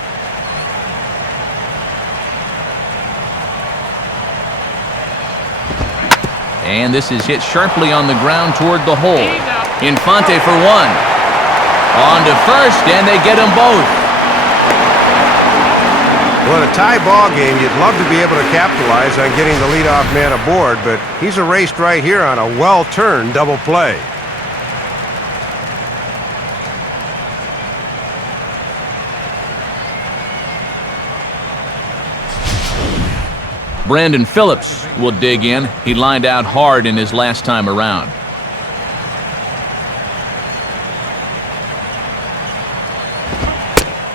And this is hit sharply on the ground toward the hole. Infante for 1. On to first, and they get them both. Well, in a tie ball game, you'd love to be able to capitalize on getting the leadoff man aboard, but he's erased right here on a well-turned double play. Brandon Phillips will dig in. He lined out hard in his last time around.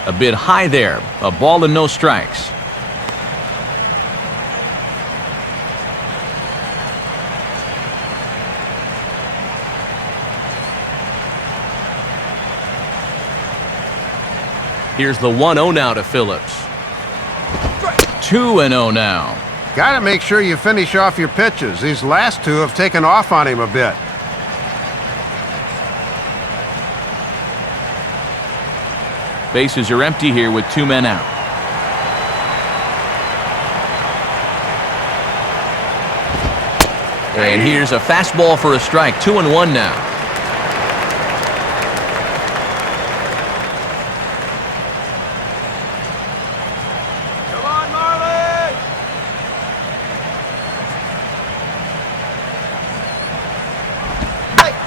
A bit high there. A ball and no strikes. Here's the 1-0 now to Phillips. 2-0 now. Got to make sure you finish off your pitches. These last 2 have taken off on him a bit. Bases are empty here with 2 men out. And here's a fastball for a strike. 2-1 now. Come on, Marlins!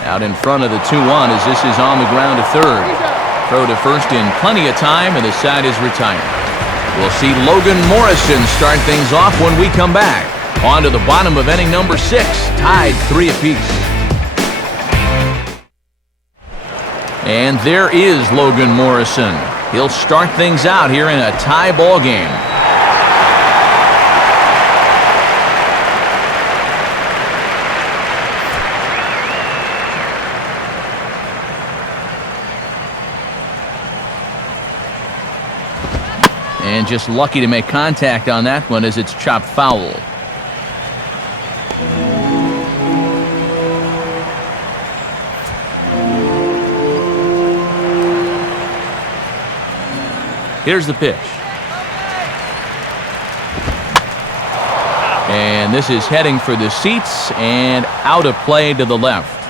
Out in front of the 2-1 as this is on the ground to third. Throw to first in plenty of time, and the side is retired. We'll see Logan Morrison start things off when we come back. On to the bottom of inning number 6, tied 3 apiece. And there is Logan Morrison. He'll start things out here in a tie ball game. And just lucky to make contact on that one as it's chopped foul. Here's the pitch. And this is heading for the seats and out of play to the left.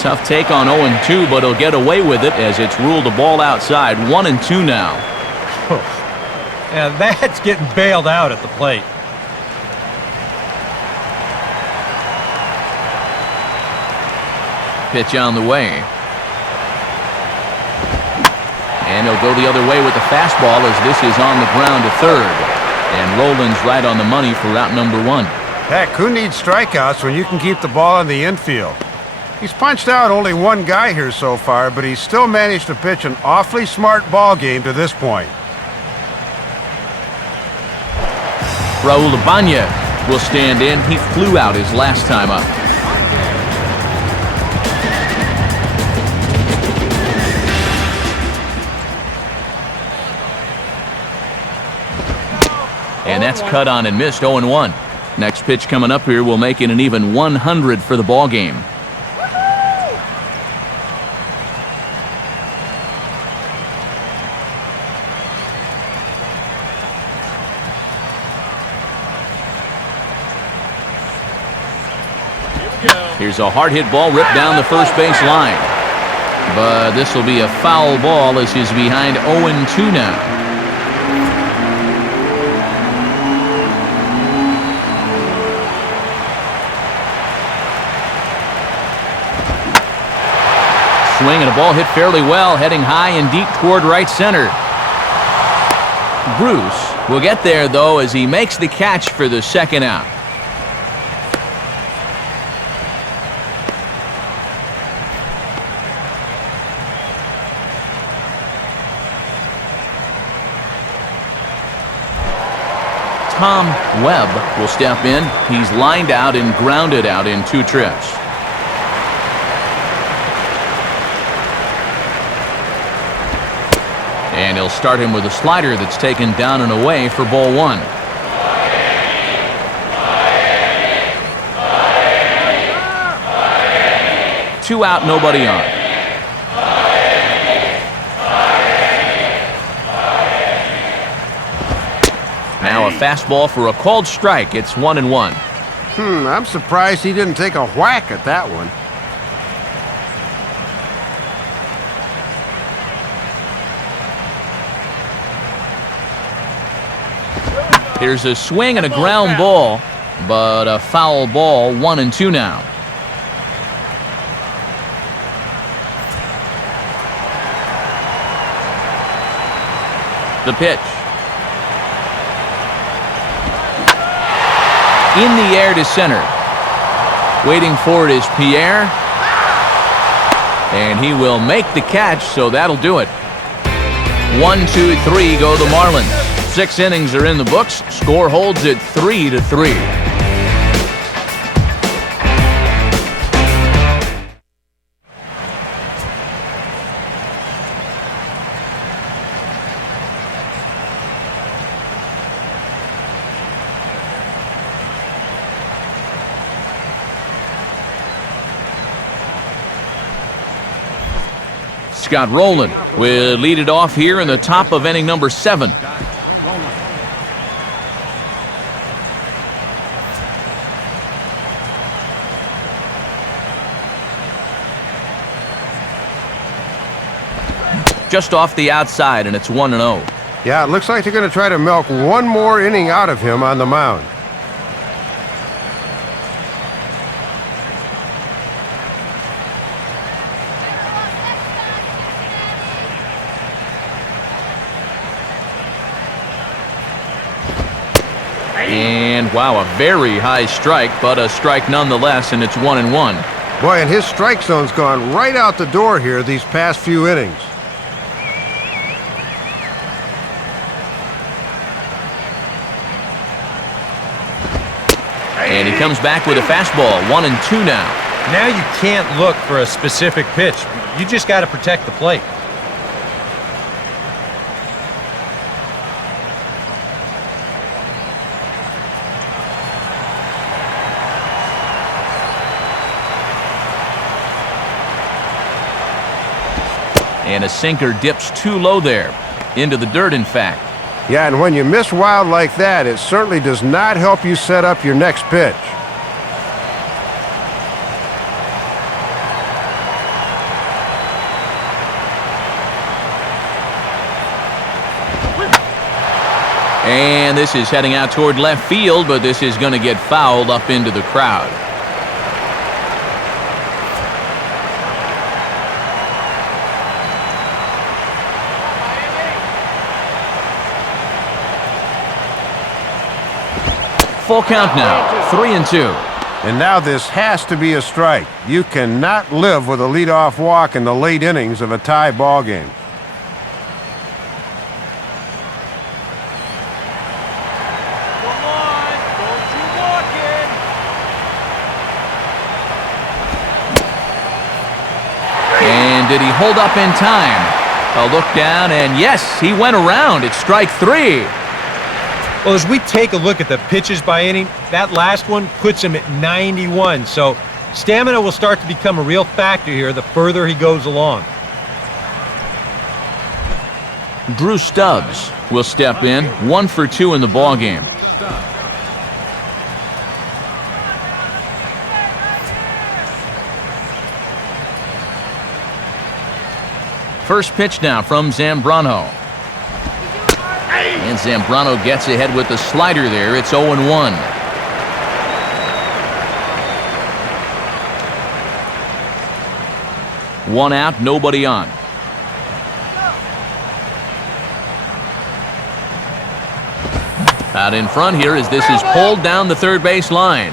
Tough take on 0-2, but he'll get away with it as it's ruled a ball outside. 1-2 now. Yeah, that's getting bailed out at the plate. Pitch on the way. And he'll go the other way with the fastball as this is on the ground to third. And Roland's right on the money for out number 1. Heck, who needs strikeouts when you can keep the ball in the infield? He's punched out only one guy here so far, but he's still managed to pitch an awfully smart ball game to this point. Raul Ibanez will stand in. He flew out his last time up. And that's cut on and missed. 0-1. Next pitch coming up here will make it an even 100 for the ball game. Here's a hard hit ball ripped down the first base line. But this will be a foul ball as he's behind 0-2 now. Swing and a ball hit fairly well, heading high and deep toward right center. Bruce will get there though as he makes the catch for the second out. Tom Webb will step in. He's lined out and grounded out in 2 trips. And he'll start him with a slider that's taken down and away for ball 1. Two out, nobody on. Now a fastball for a called strike. It's 1-1. I'm surprised he didn't take a whack at that one. Here's a swing and a ground ball, but a foul ball. 1-2 now. The pitch. In the air to center. Waiting for it is Pierre. And he will make the catch, so that'll do it. 1, 2, 3 go the Marlins. 6 innings are in the books. Score holds at 3-3. Scott Rowland will lead it off here in the top of inning number 7. Just off the outside, and it's 1-0. Yeah, it looks like they're going to try to milk one more inning out of him on the mound. And wow, a very high strike, but a strike nonetheless, and it's 1-1. Boy, and his strike zone's gone right out the door here these past few innings. And he comes back with a fastball, 1-2 now. Now you can't look for a specific pitch. You just got to protect the plate. And a sinker dips too low there. Into the dirt, in fact. Yeah, and when you miss wild like that, it certainly does not help you set up your next pitch. And this is heading out toward left field, but this is going to get fouled up into the crowd. Full count now, 3-2. And now this has to be a strike. You cannot live with a leadoff walk in the late innings of a tie ball game. Come on, don't you walk in. And did he hold up in time? A look down, and yes, he went around. It's strike 3. Well, as we take a look at the pitches by inning, that last one puts him at 91. So stamina will start to become a real factor here the further he goes along. Drew Stubbs will step in, 1 for 2 in the ballgame. First pitch now from Zambrano. And Zambrano gets ahead with the slider there. It's 0-1. One out, nobody on. Out in front here as this is pulled down the third base line.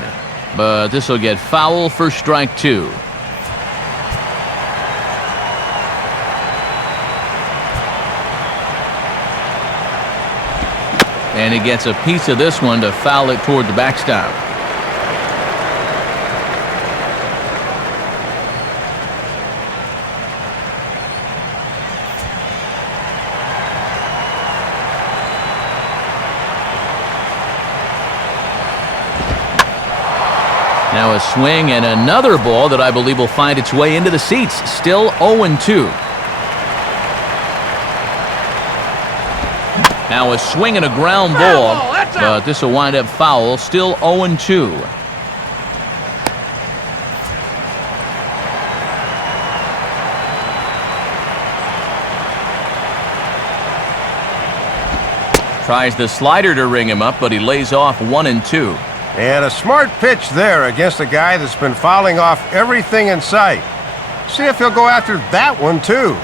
But this will get foul for strike 2. And he gets a piece of this one to foul it toward the backstop. Now a swing and another ball that I believe will find its way into the seats. Still 0-2. Now a swing and a ground ball, but this will wind up foul. Still 0-2. Tries the slider to ring him up, but he lays off 1-2. And a smart pitch there against a guy that's been fouling off everything in sight. See if he'll go after that one, too.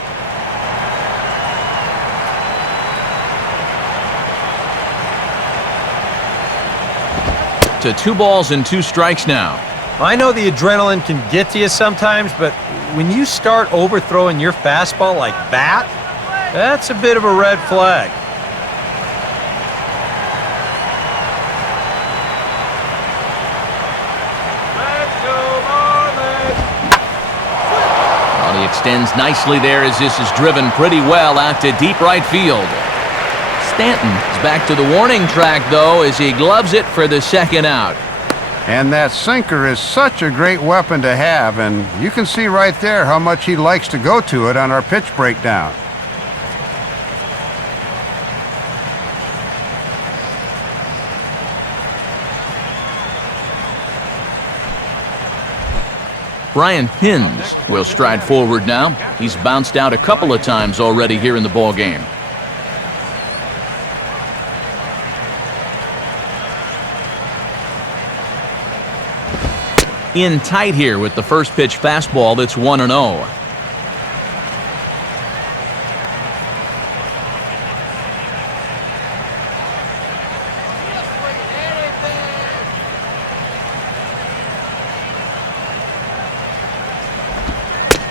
To 2 balls and 2 strikes now. I know the adrenaline can get to you sometimes, but when you start overthrowing your fastball like that, that's a bit of a red flag. Let's go, Marlins. Well, he extends nicely there as this is driven pretty well out to deep right field. Stanton is back to the warning track, though, as he gloves it for the second out. And that sinker is such a great weapon to have, and you can see right there how much he likes to go to it on our pitch breakdown. Brian Hins will stride forward now. He's bounced out a couple of times already here in the ballgame. In tight here with the first pitch fastball that's 1-0.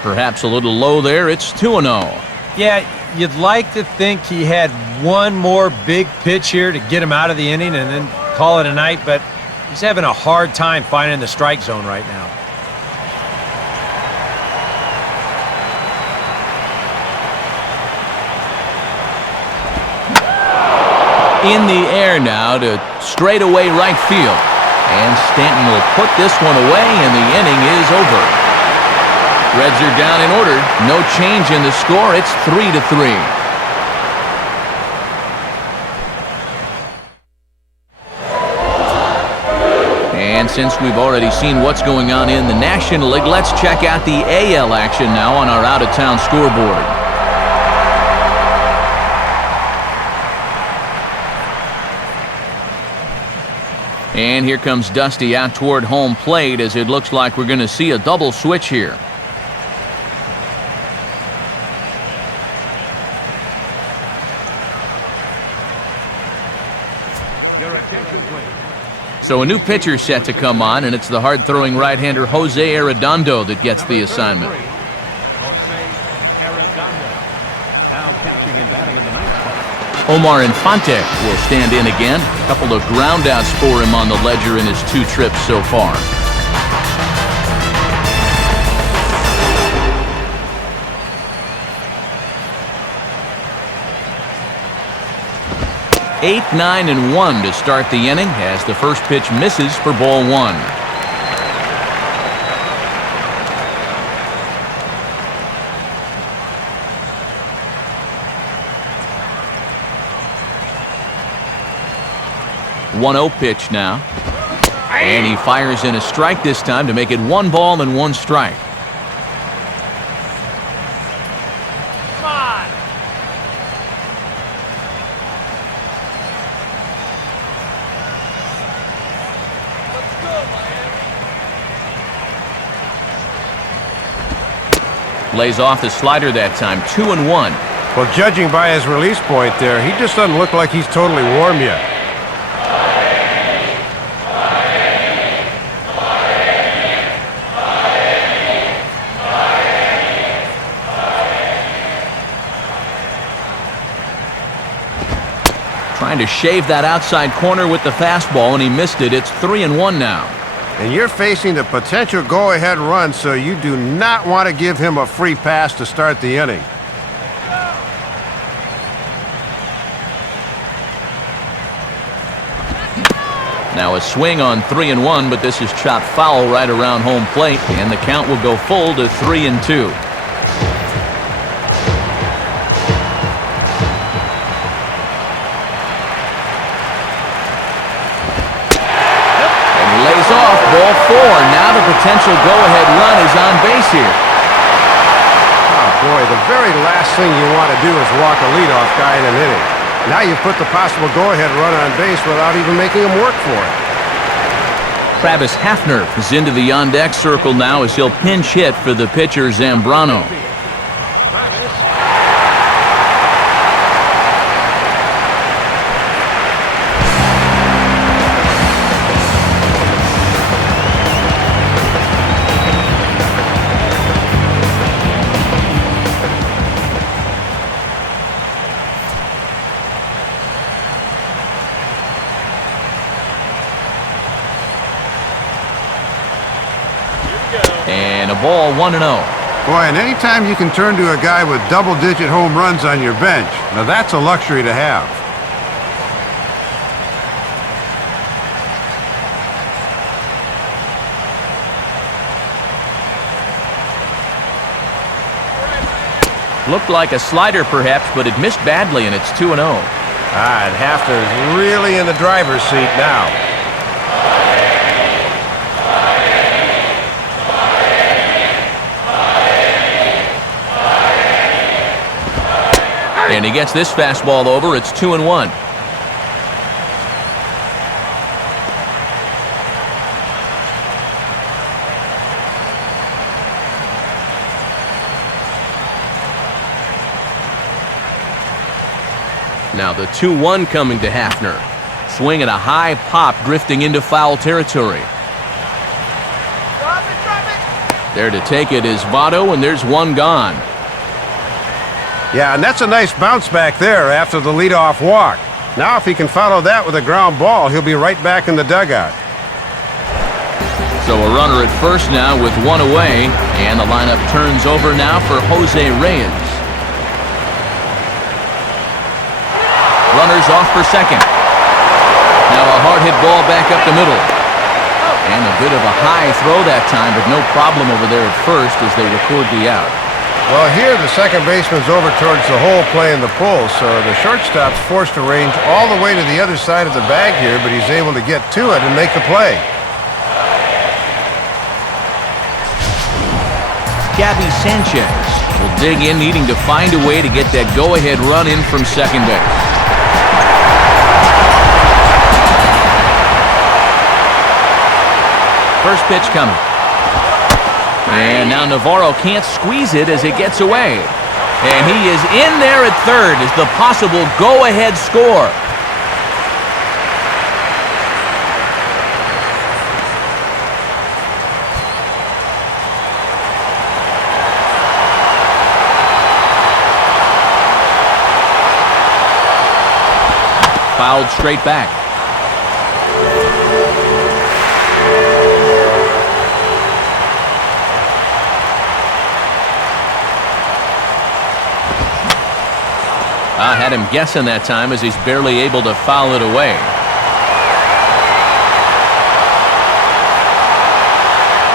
Perhaps a little low there. It's 2-0. Yeah, you'd like to think he had one more big pitch here to get him out of the inning and then call it a night, but he's having a hard time finding the strike zone right now. In the air now to straightaway right field. And Stanton will put this one away, and the inning is over. Reds are down in order. No change in the score. It's 3-3. And since we've already seen what's going on in the National League, let's check out the AL action now on our out-of-town scoreboard. And here comes Dusty out toward home plate as it looks like we're going to see a double switch here. Your attention, please. So a new pitcher set to come on, and it's the hard-throwing right-hander Jose Arredondo that gets the assignment. Jose Arredondo. Now catching and batting in the ninth spot. Omar Infante will stand in again. A couple of groundouts for him on the ledger in his 2 trips so far. Eight, 9, and 1 to start the inning as the first pitch misses for ball 1. One-0 pitch now. And he fires in a strike this time to make it 1 ball and 1 strike. Come on. Let's go, Miami. Lays off the slider that time. 2-1. Well, judging by his release point there, he just doesn't look like he's totally warm yet. Trying to shave that outside corner with the fastball, and he missed it. It's 3-1 now. And you're facing the potential go-ahead run, so you do not want to give him a free pass to start the inning. Now a swing on 3-1, but this is chopped foul right around home plate, and the count will go full to 3-2. Off, ball 4. Now the potential go-ahead run is on base here. Oh, boy, the very last thing you want to do is walk a leadoff guy in an inning. Now you've put the possible go-ahead run on base without even making him work for it. Travis Hafner is into the on-deck circle now as he'll pinch hit for the pitcher Zambrano. And a ball, 1-0. Boy, and anytime you can turn to a guy with double-digit home runs on your bench, now that's a luxury to have. Looked like a slider perhaps, but it missed badly, and it's 2-0. And Hafner's really in the driver's seat now. And he gets this fastball over. It's 2-1. Now the 2-1 coming to Hafner. Swing at a high pop, drifting into foul territory. Drop it, drop it. There to take it is Votto, and there's one gone. Yeah, and that's a nice bounce back there after the leadoff walk. Now if he can follow that with a ground ball, he'll be right back in the dugout. So a runner at first now with one away, and the lineup turns over now for Jose Reyes. Runners off for second. Now a hard hit ball back up the middle. And a bit of a high throw that time, but no problem over there at first as they record the out. Well, here the second baseman's over towards the hole playing the pull, so the shortstop's forced to range all the way to the other side of the bag here, but he's able to get to it and make the play. Gabby Sanchez will dig in, needing to find a way to get that go-ahead run in from second base. First pitch coming. And now Navarro can't squeeze it as it gets away. And he is in there at third as the possible go-ahead score. Fouled straight back. I had him guessing that time as he's barely able to foul it away.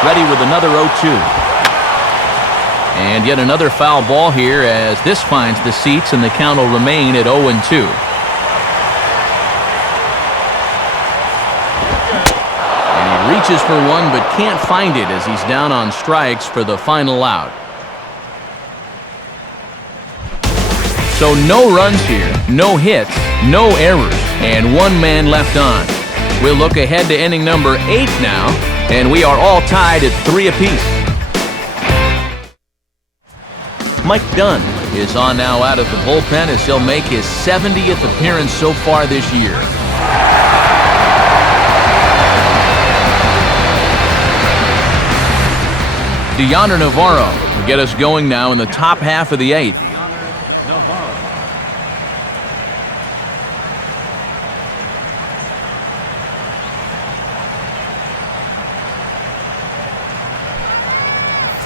Ready with another 0-2. And yet another foul ball here as this finds the seats and the count will remain at 0-2. And he reaches for one but can't find it as he's down on strikes for the final out. So no runs here, no hits, no errors, and one man left on. We'll look ahead to inning number 8 now, and we are all tied at 3 apiece. Mike Dunn is on now out of the bullpen as he'll make his 70th appearance so far this year. Yonder Navarro will get us going now in the top half of the 8th.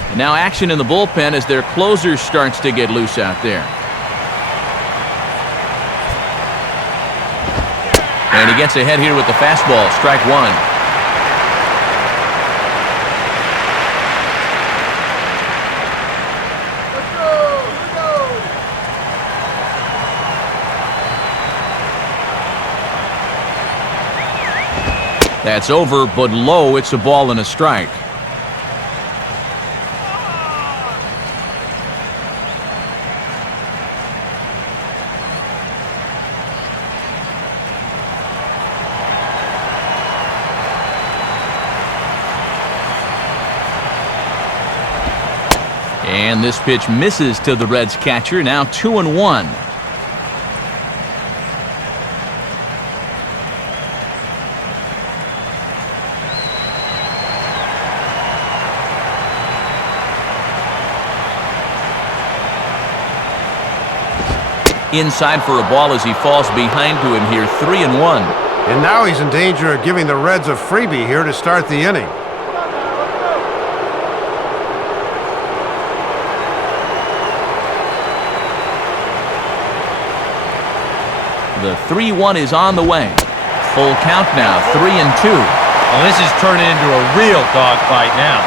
And now action in the bullpen as their closer starts to get loose out there. And he gets ahead here with the fastball, strike one. That's over, but low. It's a ball and a strike. And this pitch misses to the Reds catcher. Now 2-1. Inside for a ball as he falls behind to him here, 3-1. And now he's in danger of giving the Reds a freebie here to start the inning. The 3-1 is on the way. Full count now, 3-2. Well, this is turning into a real dogfight now.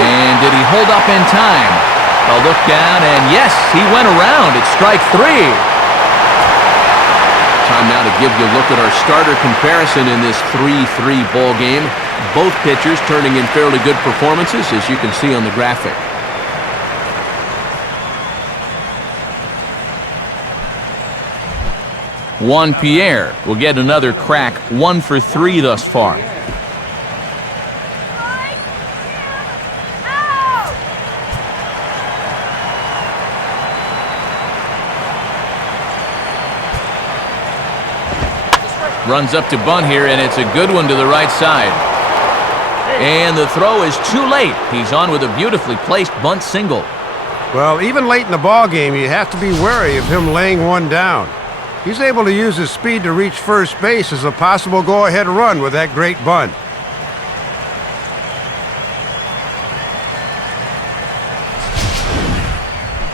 And did he hold up in time? A look down, and yes, he went around. It's strike 3. Time now to give you a look at our starter comparison in this 3-3 ball game. Both pitchers turning in fairly good performances, as you can see on the graphic. Juan Pierre will get another crack, 1 for 3 thus far. Runs up to bunt here, and it's a good one to the right side. And the throw is too late. He's on with a beautifully placed bunt single. Well, even late in the ball game, you have to be wary of him laying one down. He's able to use his speed to reach first base as a possible go-ahead run with that great bunt.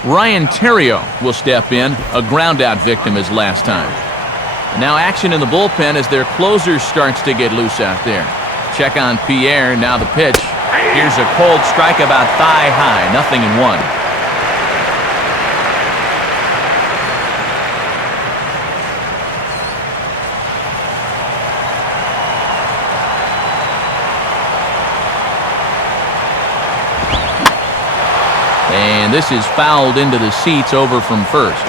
Ryan Terrio will step in, a ground-out victim as last time. And now action in the bullpen as their closer starts to get loose out there. Check on Pierre, now the pitch. Here's a cold strike about thigh high, 0-1. And this is fouled into the seats over from first.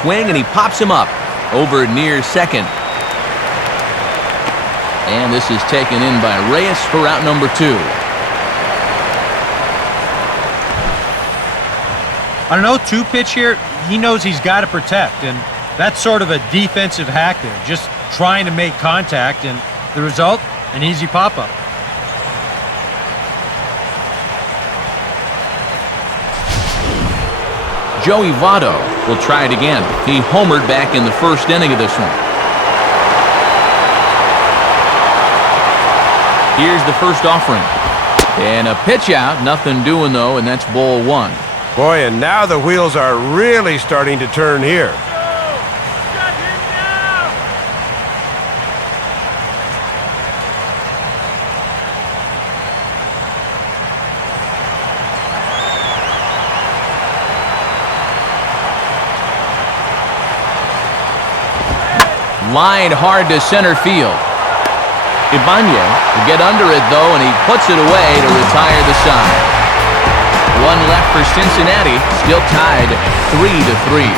Swing, and he pops him up over near second. And this is taken in by Reyes for out number 2. I don't know, 2-pitch here, he knows he's got to protect, and that's sort of a defensive hack there, just trying to make contact, and the result, an easy pop-up. Joey Votto will try it again. He homered back in the first inning of this one. Here's the first offering. And a pitch out, nothing doing though, and that's ball 1. Boy, and now the wheels are really starting to turn here. Shut him down! Line hard to center field. Ibanez will get under it though, and he puts it away to retire the side. One left for Cincinnati, still tied 3-3.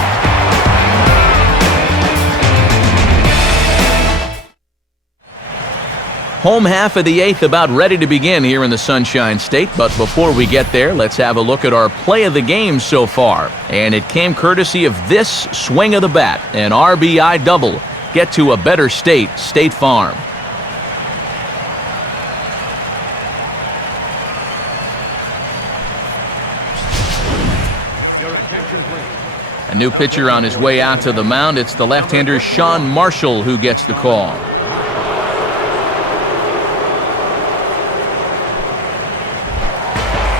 Home half of the 8th about ready to begin here in the Sunshine State, but before we get there, let's have a look at our play of the game so far. And it came courtesy of this swing of the bat, an RBI double. Get to a better state, State Farm. A new pitcher on his way out to the mound. It's the left-hander Sean Marshall who gets the call.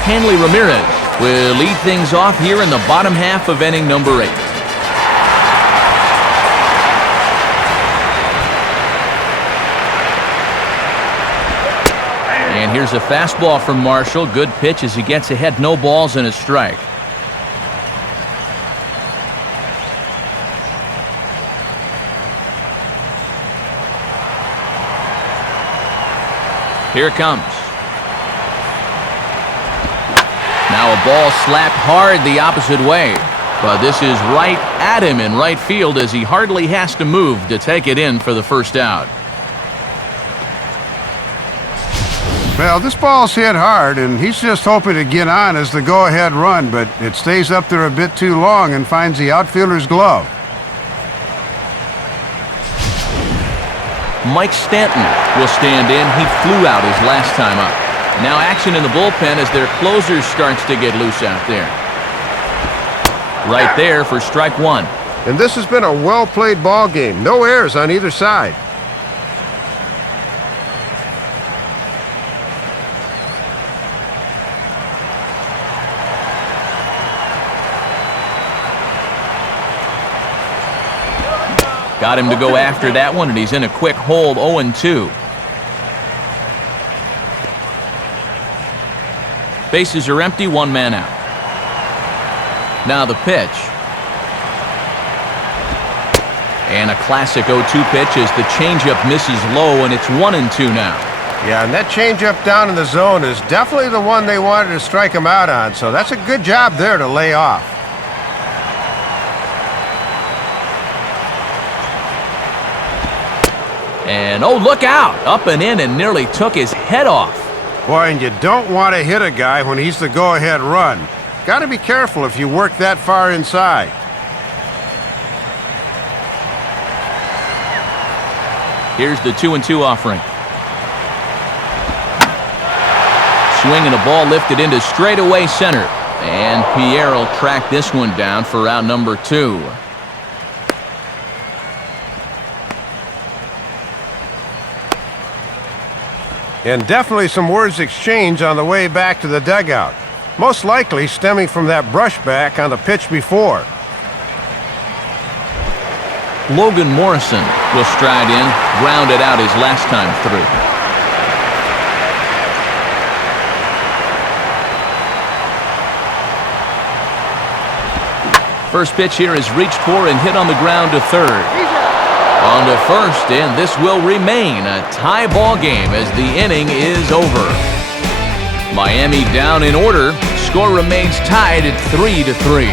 Hanley Ramirez will lead things off here in the bottom half of inning number 8. And here's a fastball from Marshall. Good pitch as he gets ahead. No balls and a strike. Here it comes. Now a ball slapped hard the opposite way. But this is right at him in right field as he hardly has to move to take it in for the first out. Well, this ball's hit hard, and he's just hoping to get on as the go-ahead run, but it stays up there a bit too long and finds the outfielder's glove. Mike Stanton will stand in. He flew out his last time up. Now action in the bullpen as their closer starts to get loose out there. Right there for strike 1. And this has been a well-played ball game. No errors on either side. Got him to go after that one, and he's in a quick hold, 0-2. Bases are empty, one man out. Now the pitch. And a classic 0-2 pitch as the changeup misses low, and it's 1-2 now. Yeah, and that changeup down in the zone is definitely the one they wanted to strike him out on, so that's a good job there to lay off. And oh, look out! Up and in and nearly took his head off. Boy, and you don't want to hit a guy when he's the go-ahead run. Got to be careful if you work that far inside. Here's the 2-2 offering. Swinging a ball lifted into straightaway center. And Pierre will track this one down for out number 2. And definitely some words exchanged on the way back to the dugout. Most likely stemming from that brushback on the pitch before. Logan Morrison will stride in, grounded out his last time through. First pitch here is reached for and hit on the ground to third. On to first, and this will remain a tie ball game as the inning is over. Miami down in order. Score remains tied at 3-3.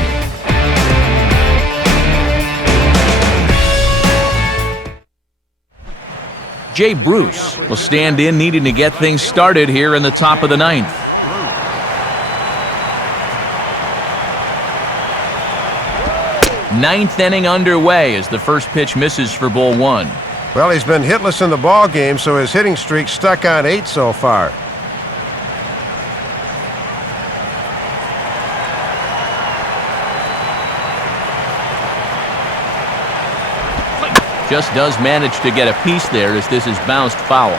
Jay Bruce will stand in, needing to get things started here in the top of the 9th. Ninth inning underway as the first pitch misses for ball 1. Well, he's been hitless in the ball game, so his hitting streak's stuck on 8 so far. Just does manage to get a piece there as this is bounced foul.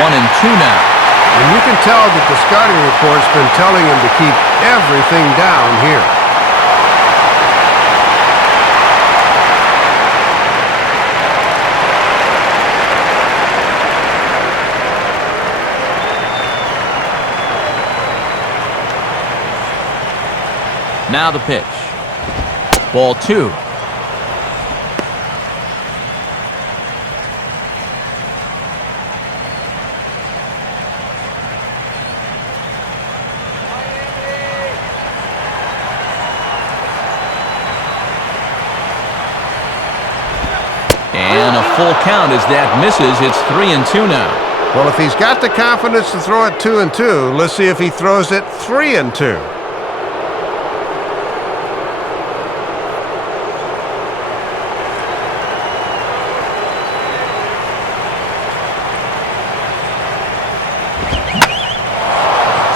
One and two now. And you can tell that the scouting report's been telling him to keep everything down here. Now the pitch. Ball 2. And a full count as that misses. It's 3-2 now. Well, if he's got the confidence to throw it 2-2, let's see if he throws it 3-2.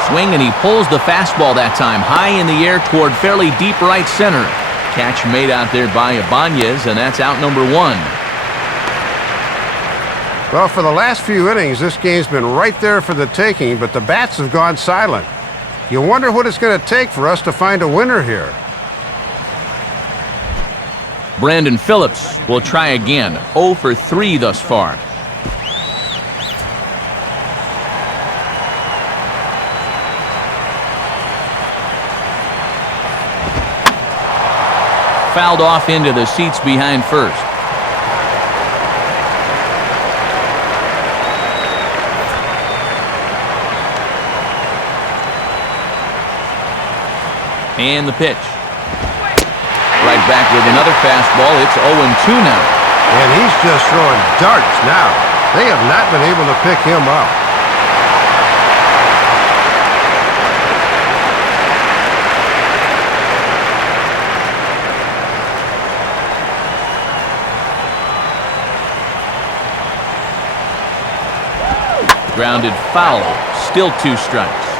Swing, and he pulls the fastball that time high in the air toward fairly deep right center. Catch made out there by Ibanez, and that's out number 1. Well, for the last few innings, this game's been right there for the taking, but the bats have gone silent. You wonder what it's going to take for us to find a winner here. Brandon Phillips will try again. 0 for 3 thus far. Fouled off into the seats behind first. And the pitch. Right back with another fastball. It's 0-2 now. And he's just throwing darts now. They have not been able to pick him up. Grounded foul. Still 2 strikes.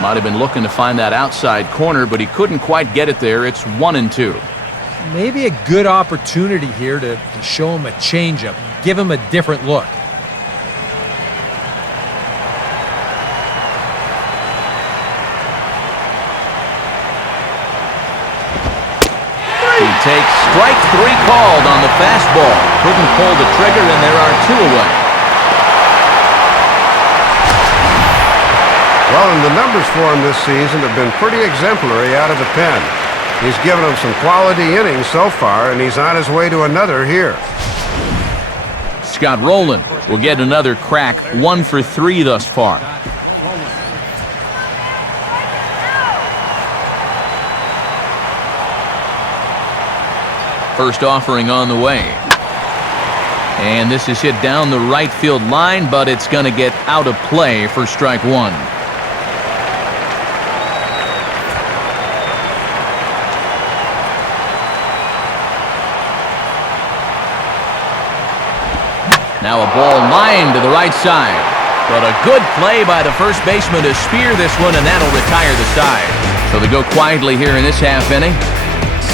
Might have been looking to find that outside corner, but he couldn't quite get it there. It's 1-2. Maybe a good opportunity here to show him a changeup, give him a different look. He takes strike 3 called on the fastball. Couldn't pull the trigger, and there are 2 away. Well, and the numbers for him this season have been pretty exemplary out of the pen. He's given them some quality innings so far, and he's on his way to another here. Scott Rowland will get another crack, 1 for 3 thus far. First offering on the way. And this is hit down the right field line, but it's going to get out of play for strike 1. Now a ball lined to the right side. But a good play by the first baseman to spear this one, and that'll retire the side. So they go quietly here in this half inning.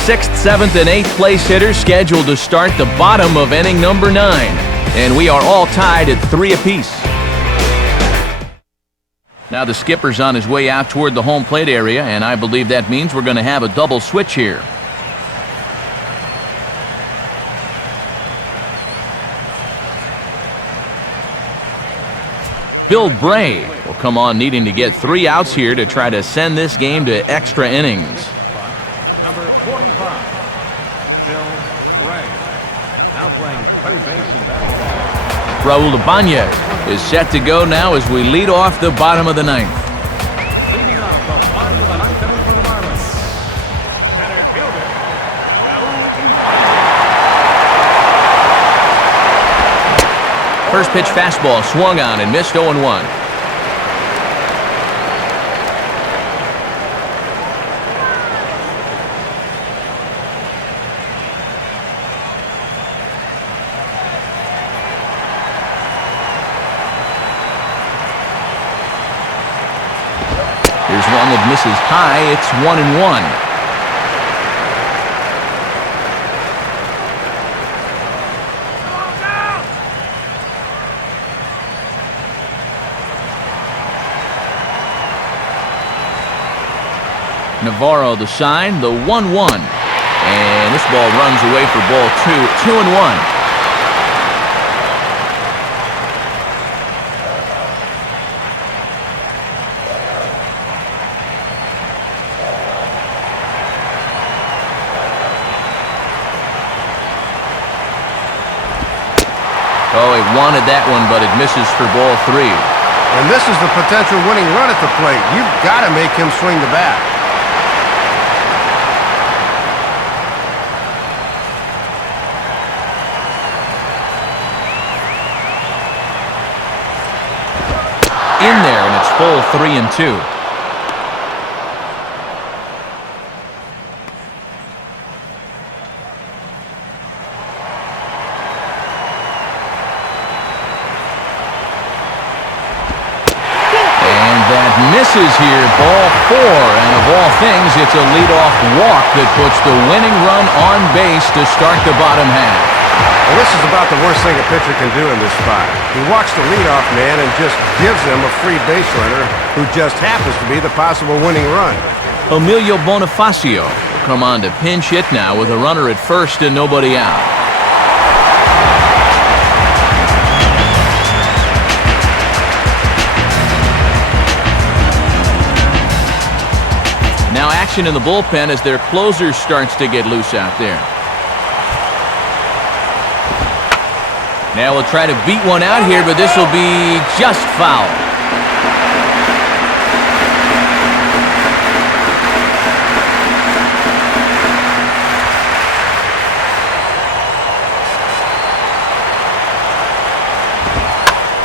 6th, 7th, and 8th place hitters scheduled to start the bottom of inning number 9. And we are all tied at 3 apiece. Now the skipper's on his way out toward the home plate area, and I believe that means we're going to have a double switch here. Bill Bray will come on needing to get 3 outs here to try to send this game to extra innings. Number 45, Bill Bray. Now playing third base and batting. Raul Ibanez is set to go now as we lead off the bottom of the 9th. Leading off the bottom of the 9th inning for the Marlins. Center fielder, Raul Ibanez. First pitch fastball swung on and missed 0-1. Here's one that misses high. It's 1-1. Navarro the sign, the 1-1. And this ball runs away for ball 2. 2-1. Oh, he wanted that one, but it misses for ball 3. And this is the potential winning run at the plate. You've got to make him swing the bat. In there, and it's full 3-2. Misses here, ball 4, and of all things, it's a leadoff walk that puts the winning run on base to start the bottom half. Well, this is about the worst thing a pitcher can do in this spot. He walks the leadoff man and just gives him a free base runner who just happens to be the possible winning run. Emilio Bonifacio will come on to pinch hit now with a runner at first and nobody out. Now action in the bullpen as their closer starts to get loose out there. Now we'll try to beat one out here, but this will be just foul.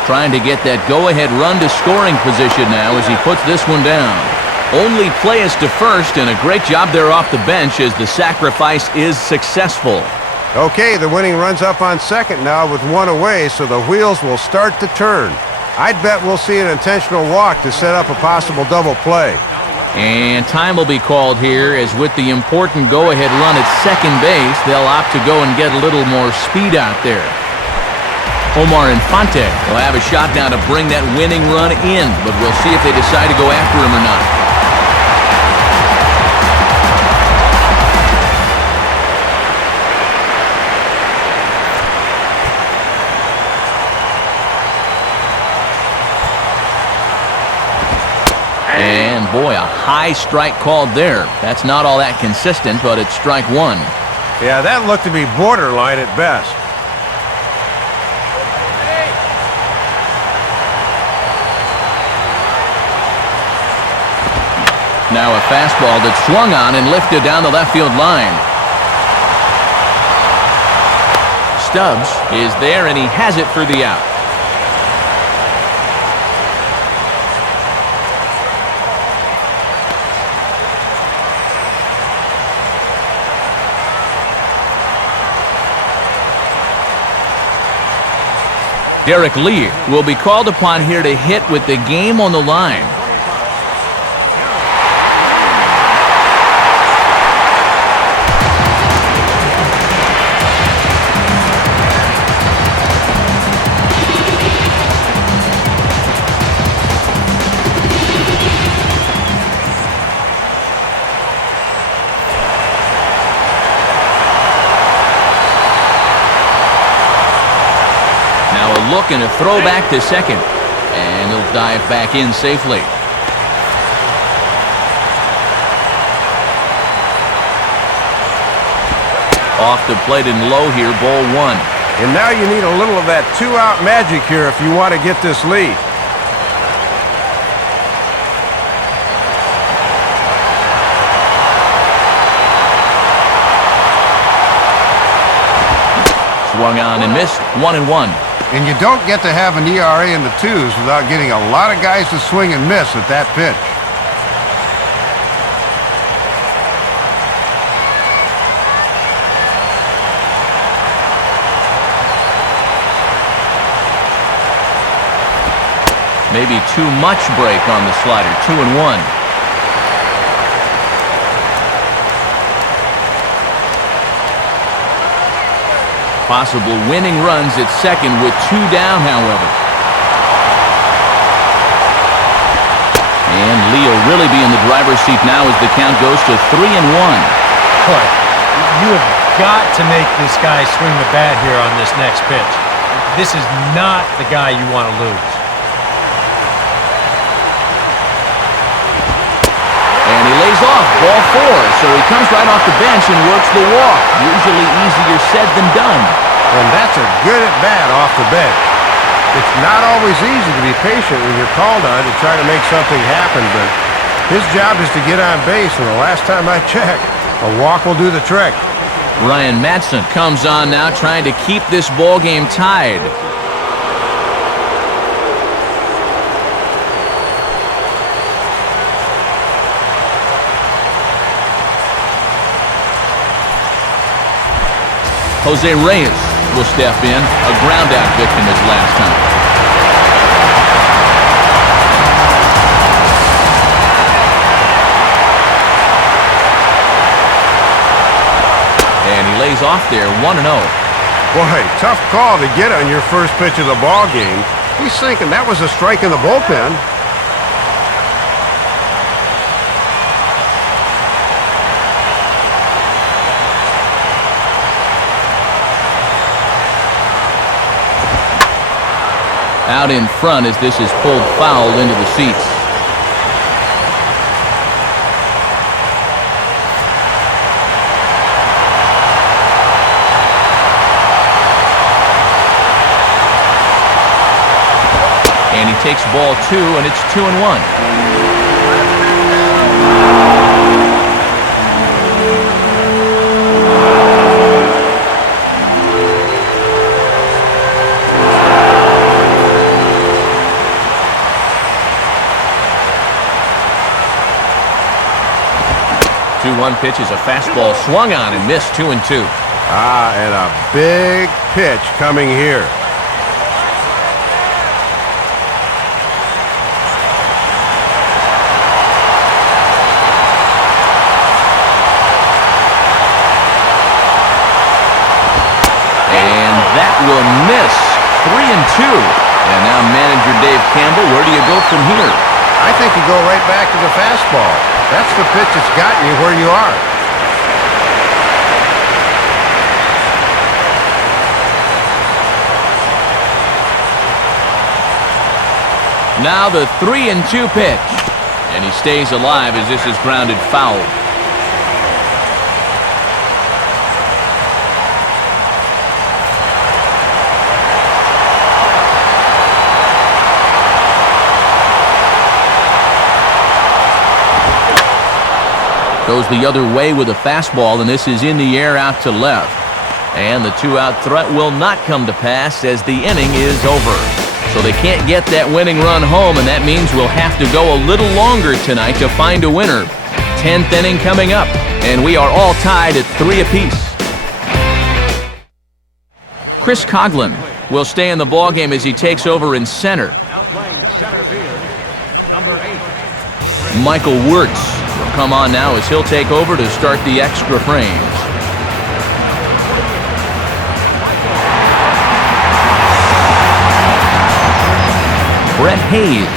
Trying to get that go-ahead run to scoring position now as he puts this one down. Only play is to first, and a great job there off the bench as the sacrifice is successful. Okay, the winning run's up on second now with 1 away, so the wheels will start to turn. I'd bet we'll see an intentional walk to set up a possible double play. And time will be called here as with the important go-ahead run at second base, they'll opt to go and get a little more speed out there. Omar Infante will have a shot now to bring that winning run in, but we'll see if they decide to go after him or not. boy, a high strike called there. That's not all that consistent, but it's strike one. Yeah, that looked to be borderline at best. Now a fastball that's swung on and lifted down the left field line. Stubbs is there, and he has it for the out. Derek Lee will be called upon here to hit with the game on the line. Look and a throw back to second, and he'll dive back in safely. Off the plate and low here, ball one. And now you need a little of that two-out magic here if you want to get this lead. Swung on and missed, 1-1. And you don't get to have an ERA in the twos without getting a lot of guys to swing and miss at that pitch. Maybe too much break on the slider, 2-1. Possible winning runs at second with two down, however. And Lee will really be in the driver's seat now as the count goes to 3-1. Boy, you have got to make this guy swing the bat here on this next pitch. This is not the guy you want to lose. And he lays off, ball four, so he comes right off the bench and works the walk. Usually easier said than done. And that's a good at-bat off the bench. It's not always easy to be patient when you're called on to try to make something happen, but his job is to get on base, and the last time I checked, a walk will do the trick. Ryan Madsen comes on now trying to keep this ball game tied. Jose Reyes will step in, a ground-out victim his last time. And he lays off there, 1-0. Boy, tough call to get on your first pitch of the ball game. He's thinking that was a strike in the bullpen. Out in front as this is pulled foul into the seats. And he takes ball two, and it's 2-1. 2-1 pitch is a fastball swung on and missed, 2-2. And a big pitch coming here. And that will miss, 3-2. And now manager Dave Campbell, where do you go from here? I think you go right back to the fastball. That's the pitch that's gotten you where you are. Now the 3-2 pitch. And he stays alive as this is grounded foul. Goes the other way with a fastball, and this is in the air out to left. And the 2-out threat will not come to pass as the inning is over. So they can't get that winning run home, and that means we'll have to go a little longer tonight to find a winner. 10th inning coming up, and we are all tied at 3 apiece. Chris Coughlin will stay in the ballgame as he takes over in center. Now playing center field, number 8. Michael Wirtz will come on now as he'll take over to start the extra frames. Brett Hayes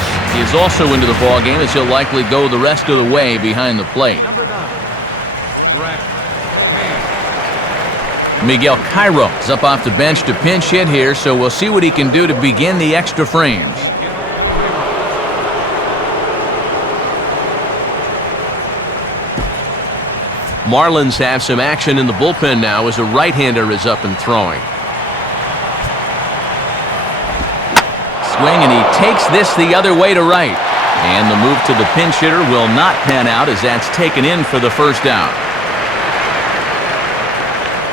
is also into the ballgame as he'll likely go the rest of the way behind the plate. Number 9, Brett Hayes. Miguel Cairo is up off the bench to pinch hit here, so we'll see what he can do to begin the extra frames. Marlins have some action in the bullpen now as a right-hander is up and throwing. Swing, and he takes this the other way to right. And the move to the pinch hitter will not pan out as that's taken in for the first out.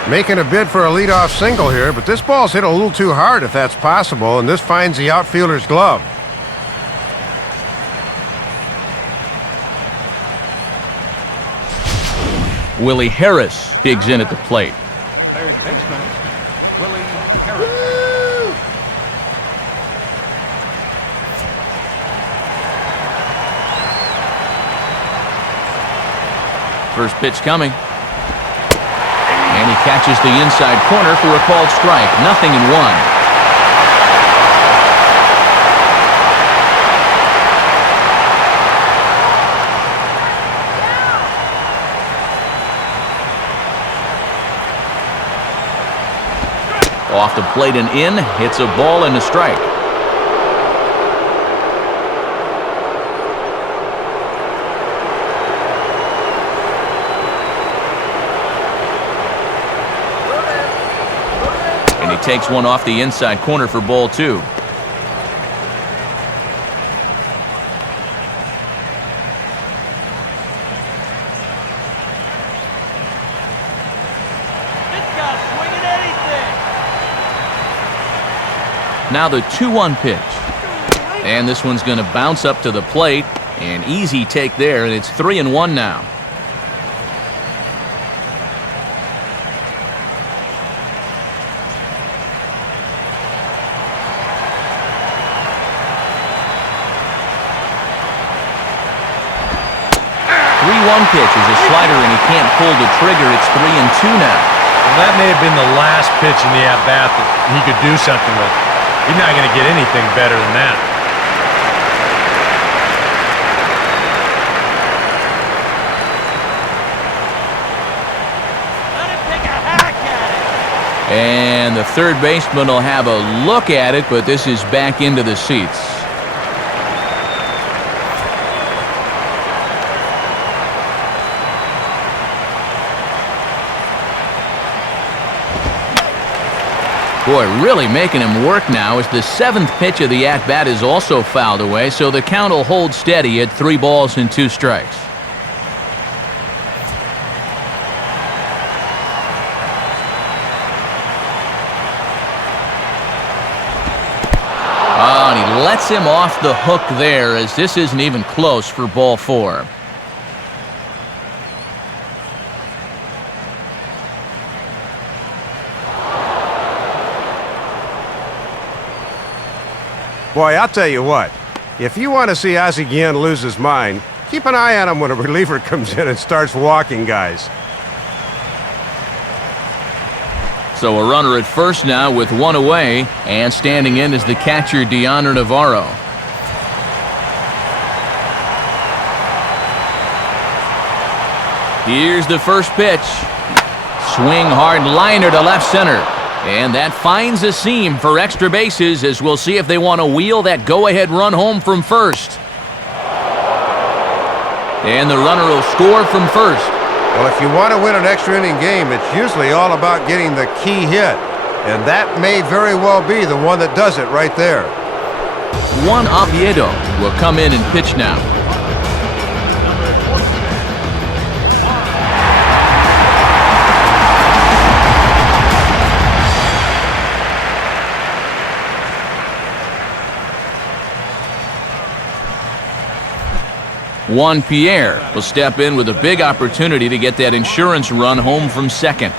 Making a bid for a leadoff single here, but this ball's hit a little too hard if that's possible, and this finds the outfielder's glove. Willie Harris digs in at the plate. Third baseman, Willie Harris. First pitch coming. And he catches the inside corner for a called strike. 0-1. Off the plate and in, hits a ball and a strike. And he takes one off the inside corner for ball 2. Now the 2-1 pitch. And this one's going to bounce up to the plate. An easy take there, and it's 3-1 now. Pitch is a slider, and he can't pull the trigger. It's 3-2 now. Well, that may have been the last pitch in the at-bat that he could do something with. He's not going to get anything better than that. Let him take a hack at it. And the third baseman will have a look at it, but this is back into the seats. Boy, really making him work now as the 7th pitch of the at-bat is also fouled away, so the count will hold steady at 3 balls and 2 strikes. Oh, and he lets him off the hook there as this isn't even close for ball 4. Boy, I'll tell you what. If you want to see Ozzie Guillen lose his mind, keep an eye on him when a reliever comes in and starts walking guys. So a runner at first now with 1 away, and standing in is the catcher Deandre Navarro. Here's the first pitch. Swing hard liner to left center. And that finds a seam for extra bases as we'll see if they want to wheel that go-ahead run home from first. And the runner will score from first. Well, if you want to win an extra inning game, it's usually all about getting the key hit. And that may very well be the one that does it right there. Juan Oviedo will come in and pitch now. Juan Pierre will step in with a big opportunity to get that insurance run home from second.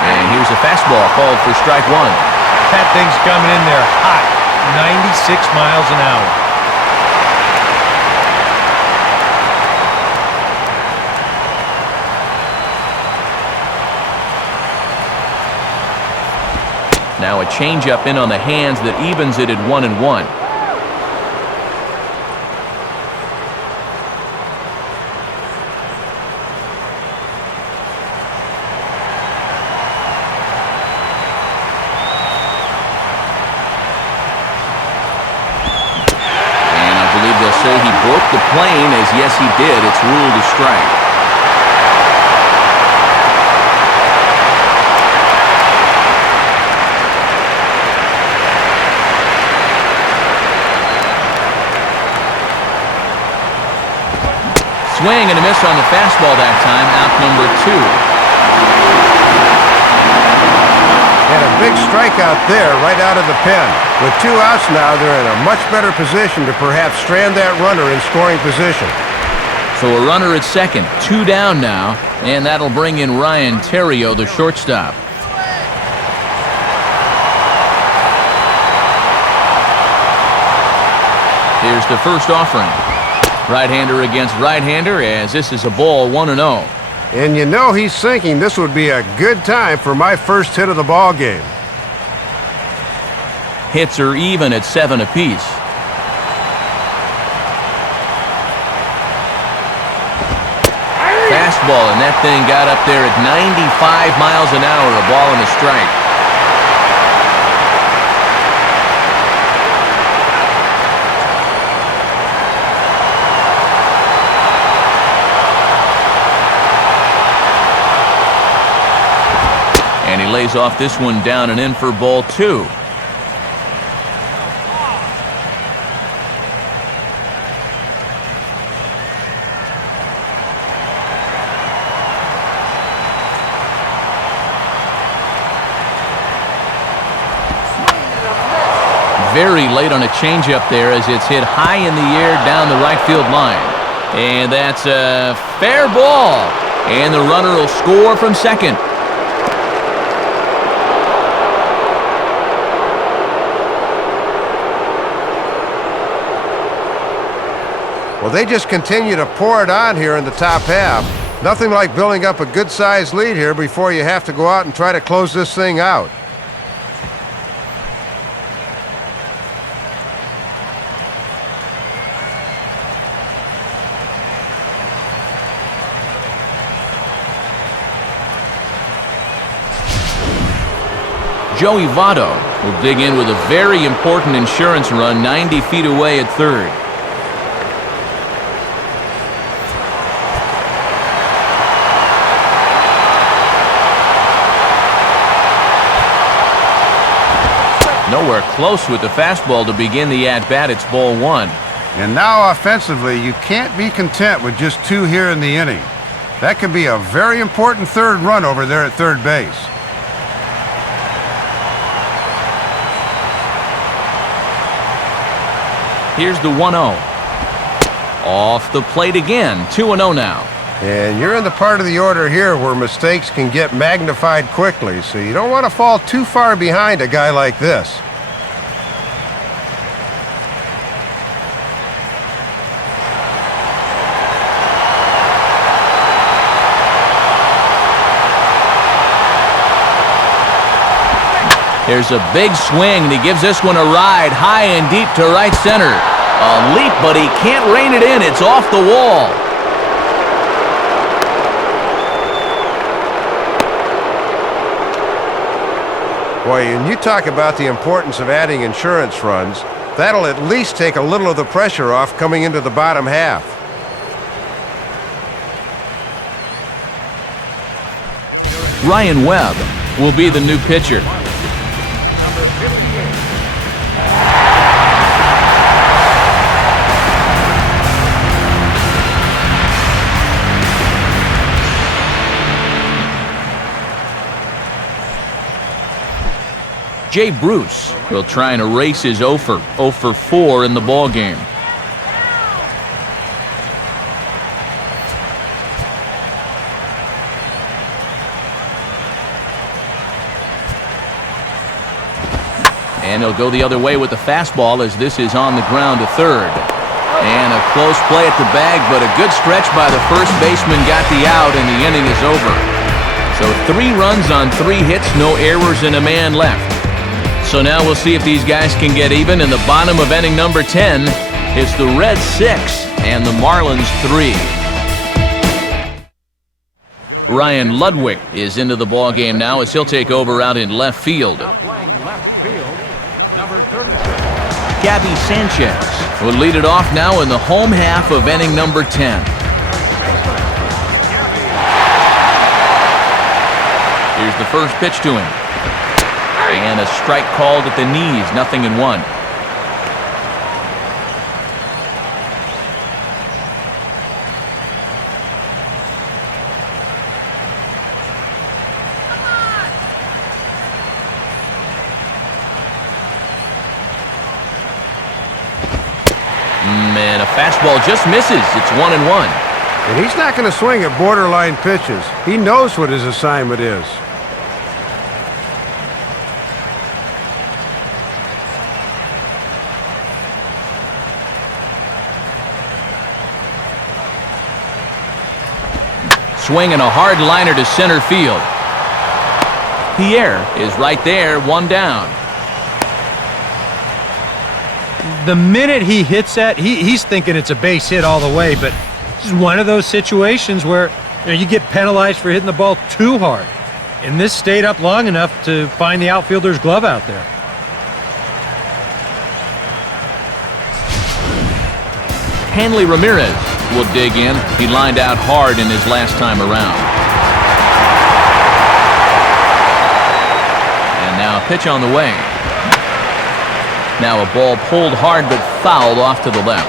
And here's a fastball called for strike one. That thing's coming in there hot, 96 miles an hour. Now a changeup in on the hands that evens it at 1-1. And I believe they'll say he broke the plane, as yes he did. It's ruled a strike. Swing and a miss on the fastball that time, out number 2. And a big strikeout there right out of the pen. With 2 outs now, they're in a much better position to perhaps strand that runner in scoring position. So a runner at second, 2 down now, and that'll bring in Ryan Theriot, the shortstop. Here's the first offering. Right-hander against right-hander, as this is a ball 1-0. And you know he's thinking this would be a good time for my first hit of the ball game. Hits are even at 7 apiece. Fastball, and that thing got up there at 95 miles an hour, a ball and a strike. And he lays off this one down and in for ball 2. Very late on a changeup there as it's hit high in the air down the right field line. And that's a fair ball. And the runner will score from second. Well, they just continue to pour it on here in the top half. Nothing like building up a good-sized lead here before you have to go out and try to close this thing out. Joey Votto will dig in with a very important insurance run 90 feet away at third. Nowhere close with the fastball to begin the at-bat. It's ball 1. And now offensively, you can't be content with just 2 here in the inning. That could be a very important third run over there at third base. Here's the 1-0. Off the plate again. 2-0 now. And you're in the part of the order here where mistakes can get magnified quickly, so you don't want to fall too far behind a guy like this. Here's a big swing, and he gives this one a ride high and deep to right center. A leap, but he can't rein it in. It's off the wall. Boy, and you talk about the importance of adding insurance runs. That'll at least take a little of the pressure off coming into the bottom half. Ryan Webb will be the new pitcher. Number 58. Jay Bruce will try and erase his 0 for 4 in the ballgame. And he'll go the other way with the fastball as this is on the ground to third. And a close play at the bag, but a good stretch by the first baseman got the out, and the inning is over. So 3 runs on 3 hits, no errors, and a man left. So now we'll see if these guys can get even. In the bottom of inning number 10, it's the Reds 6 and the Marlins 3. Ryan Ludwig is into the ballgame now as he'll take over out in left field. Now playing left field, number 36. Gabby Sanchez will lead it off now in the home half of inning number 10. Here's the first pitch to him. And a strike called at the knees, 0-1. And a fastball just misses. It's 1-1. And he's not going to swing at borderline pitches. He knows what his assignment is. Swinging a hard liner to center field. Pierre is right there, 1 down. The minute he hits that, he's thinking it's a base hit all the way, but this is one of those situations where you get penalized for hitting the ball too hard. And this stayed up long enough to find the outfielder's glove out there. Hanley Ramirez will dig in. He lined out hard in his last time around. And now a pitch on the way. Now a ball pulled hard but fouled off to the left.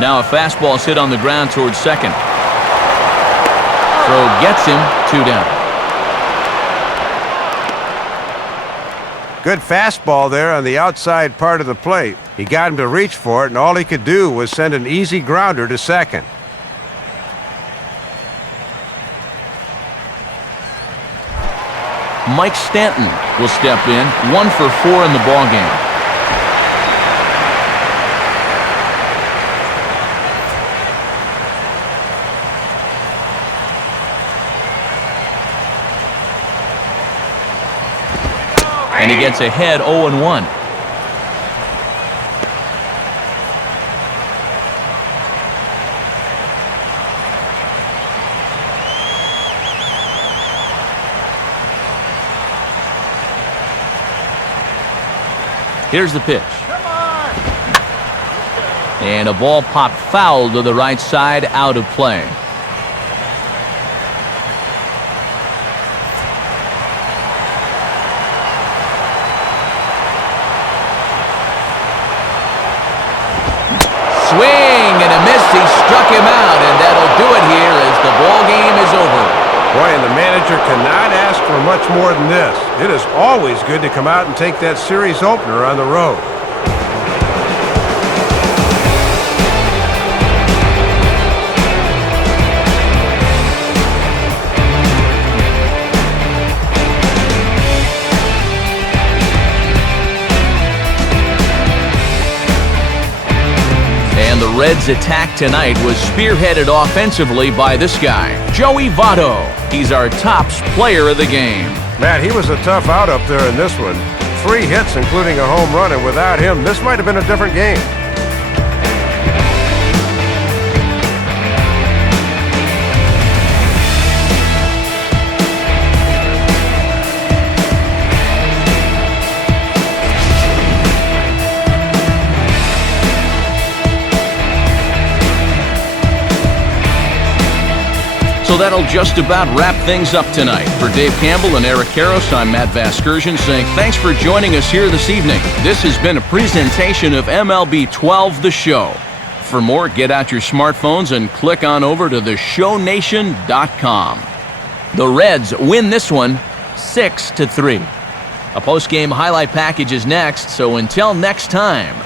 Now a fastball hit on the ground towards second. Throw gets him, 2 down. Good fastball there on the outside part of the plate. He got him to reach for it, and all he could do was send an easy grounder to second. Mike Stanton will step in, 1 for 4 in the ballgame. And he gets ahead 0-1. Here's the pitch. And a ball popped foul to the right side, out of play. Swing and a miss. He struck him out, and that'll do it here as the ball game is over. Boy, and the manager cannot ask for much more than this. It is always good to come out and take that series opener on the road. The Reds' attack tonight was spearheaded offensively by this guy, Joey Votto. He's our top player of the game. Matt, he was a tough out up there in this one. 3 hits, including a home run, and without him, this might have been a different game. So that'll just about wrap things up tonight. For Dave Campbell and Eric Karros, I'm Matt Vasgersian saying thanks for joining us here this evening. This has been a presentation of MLB 12 The Show. For more, get out your smartphones and click on over to theshownation.com. The Reds win this one 6-3. A post-game highlight package is next, so until next time,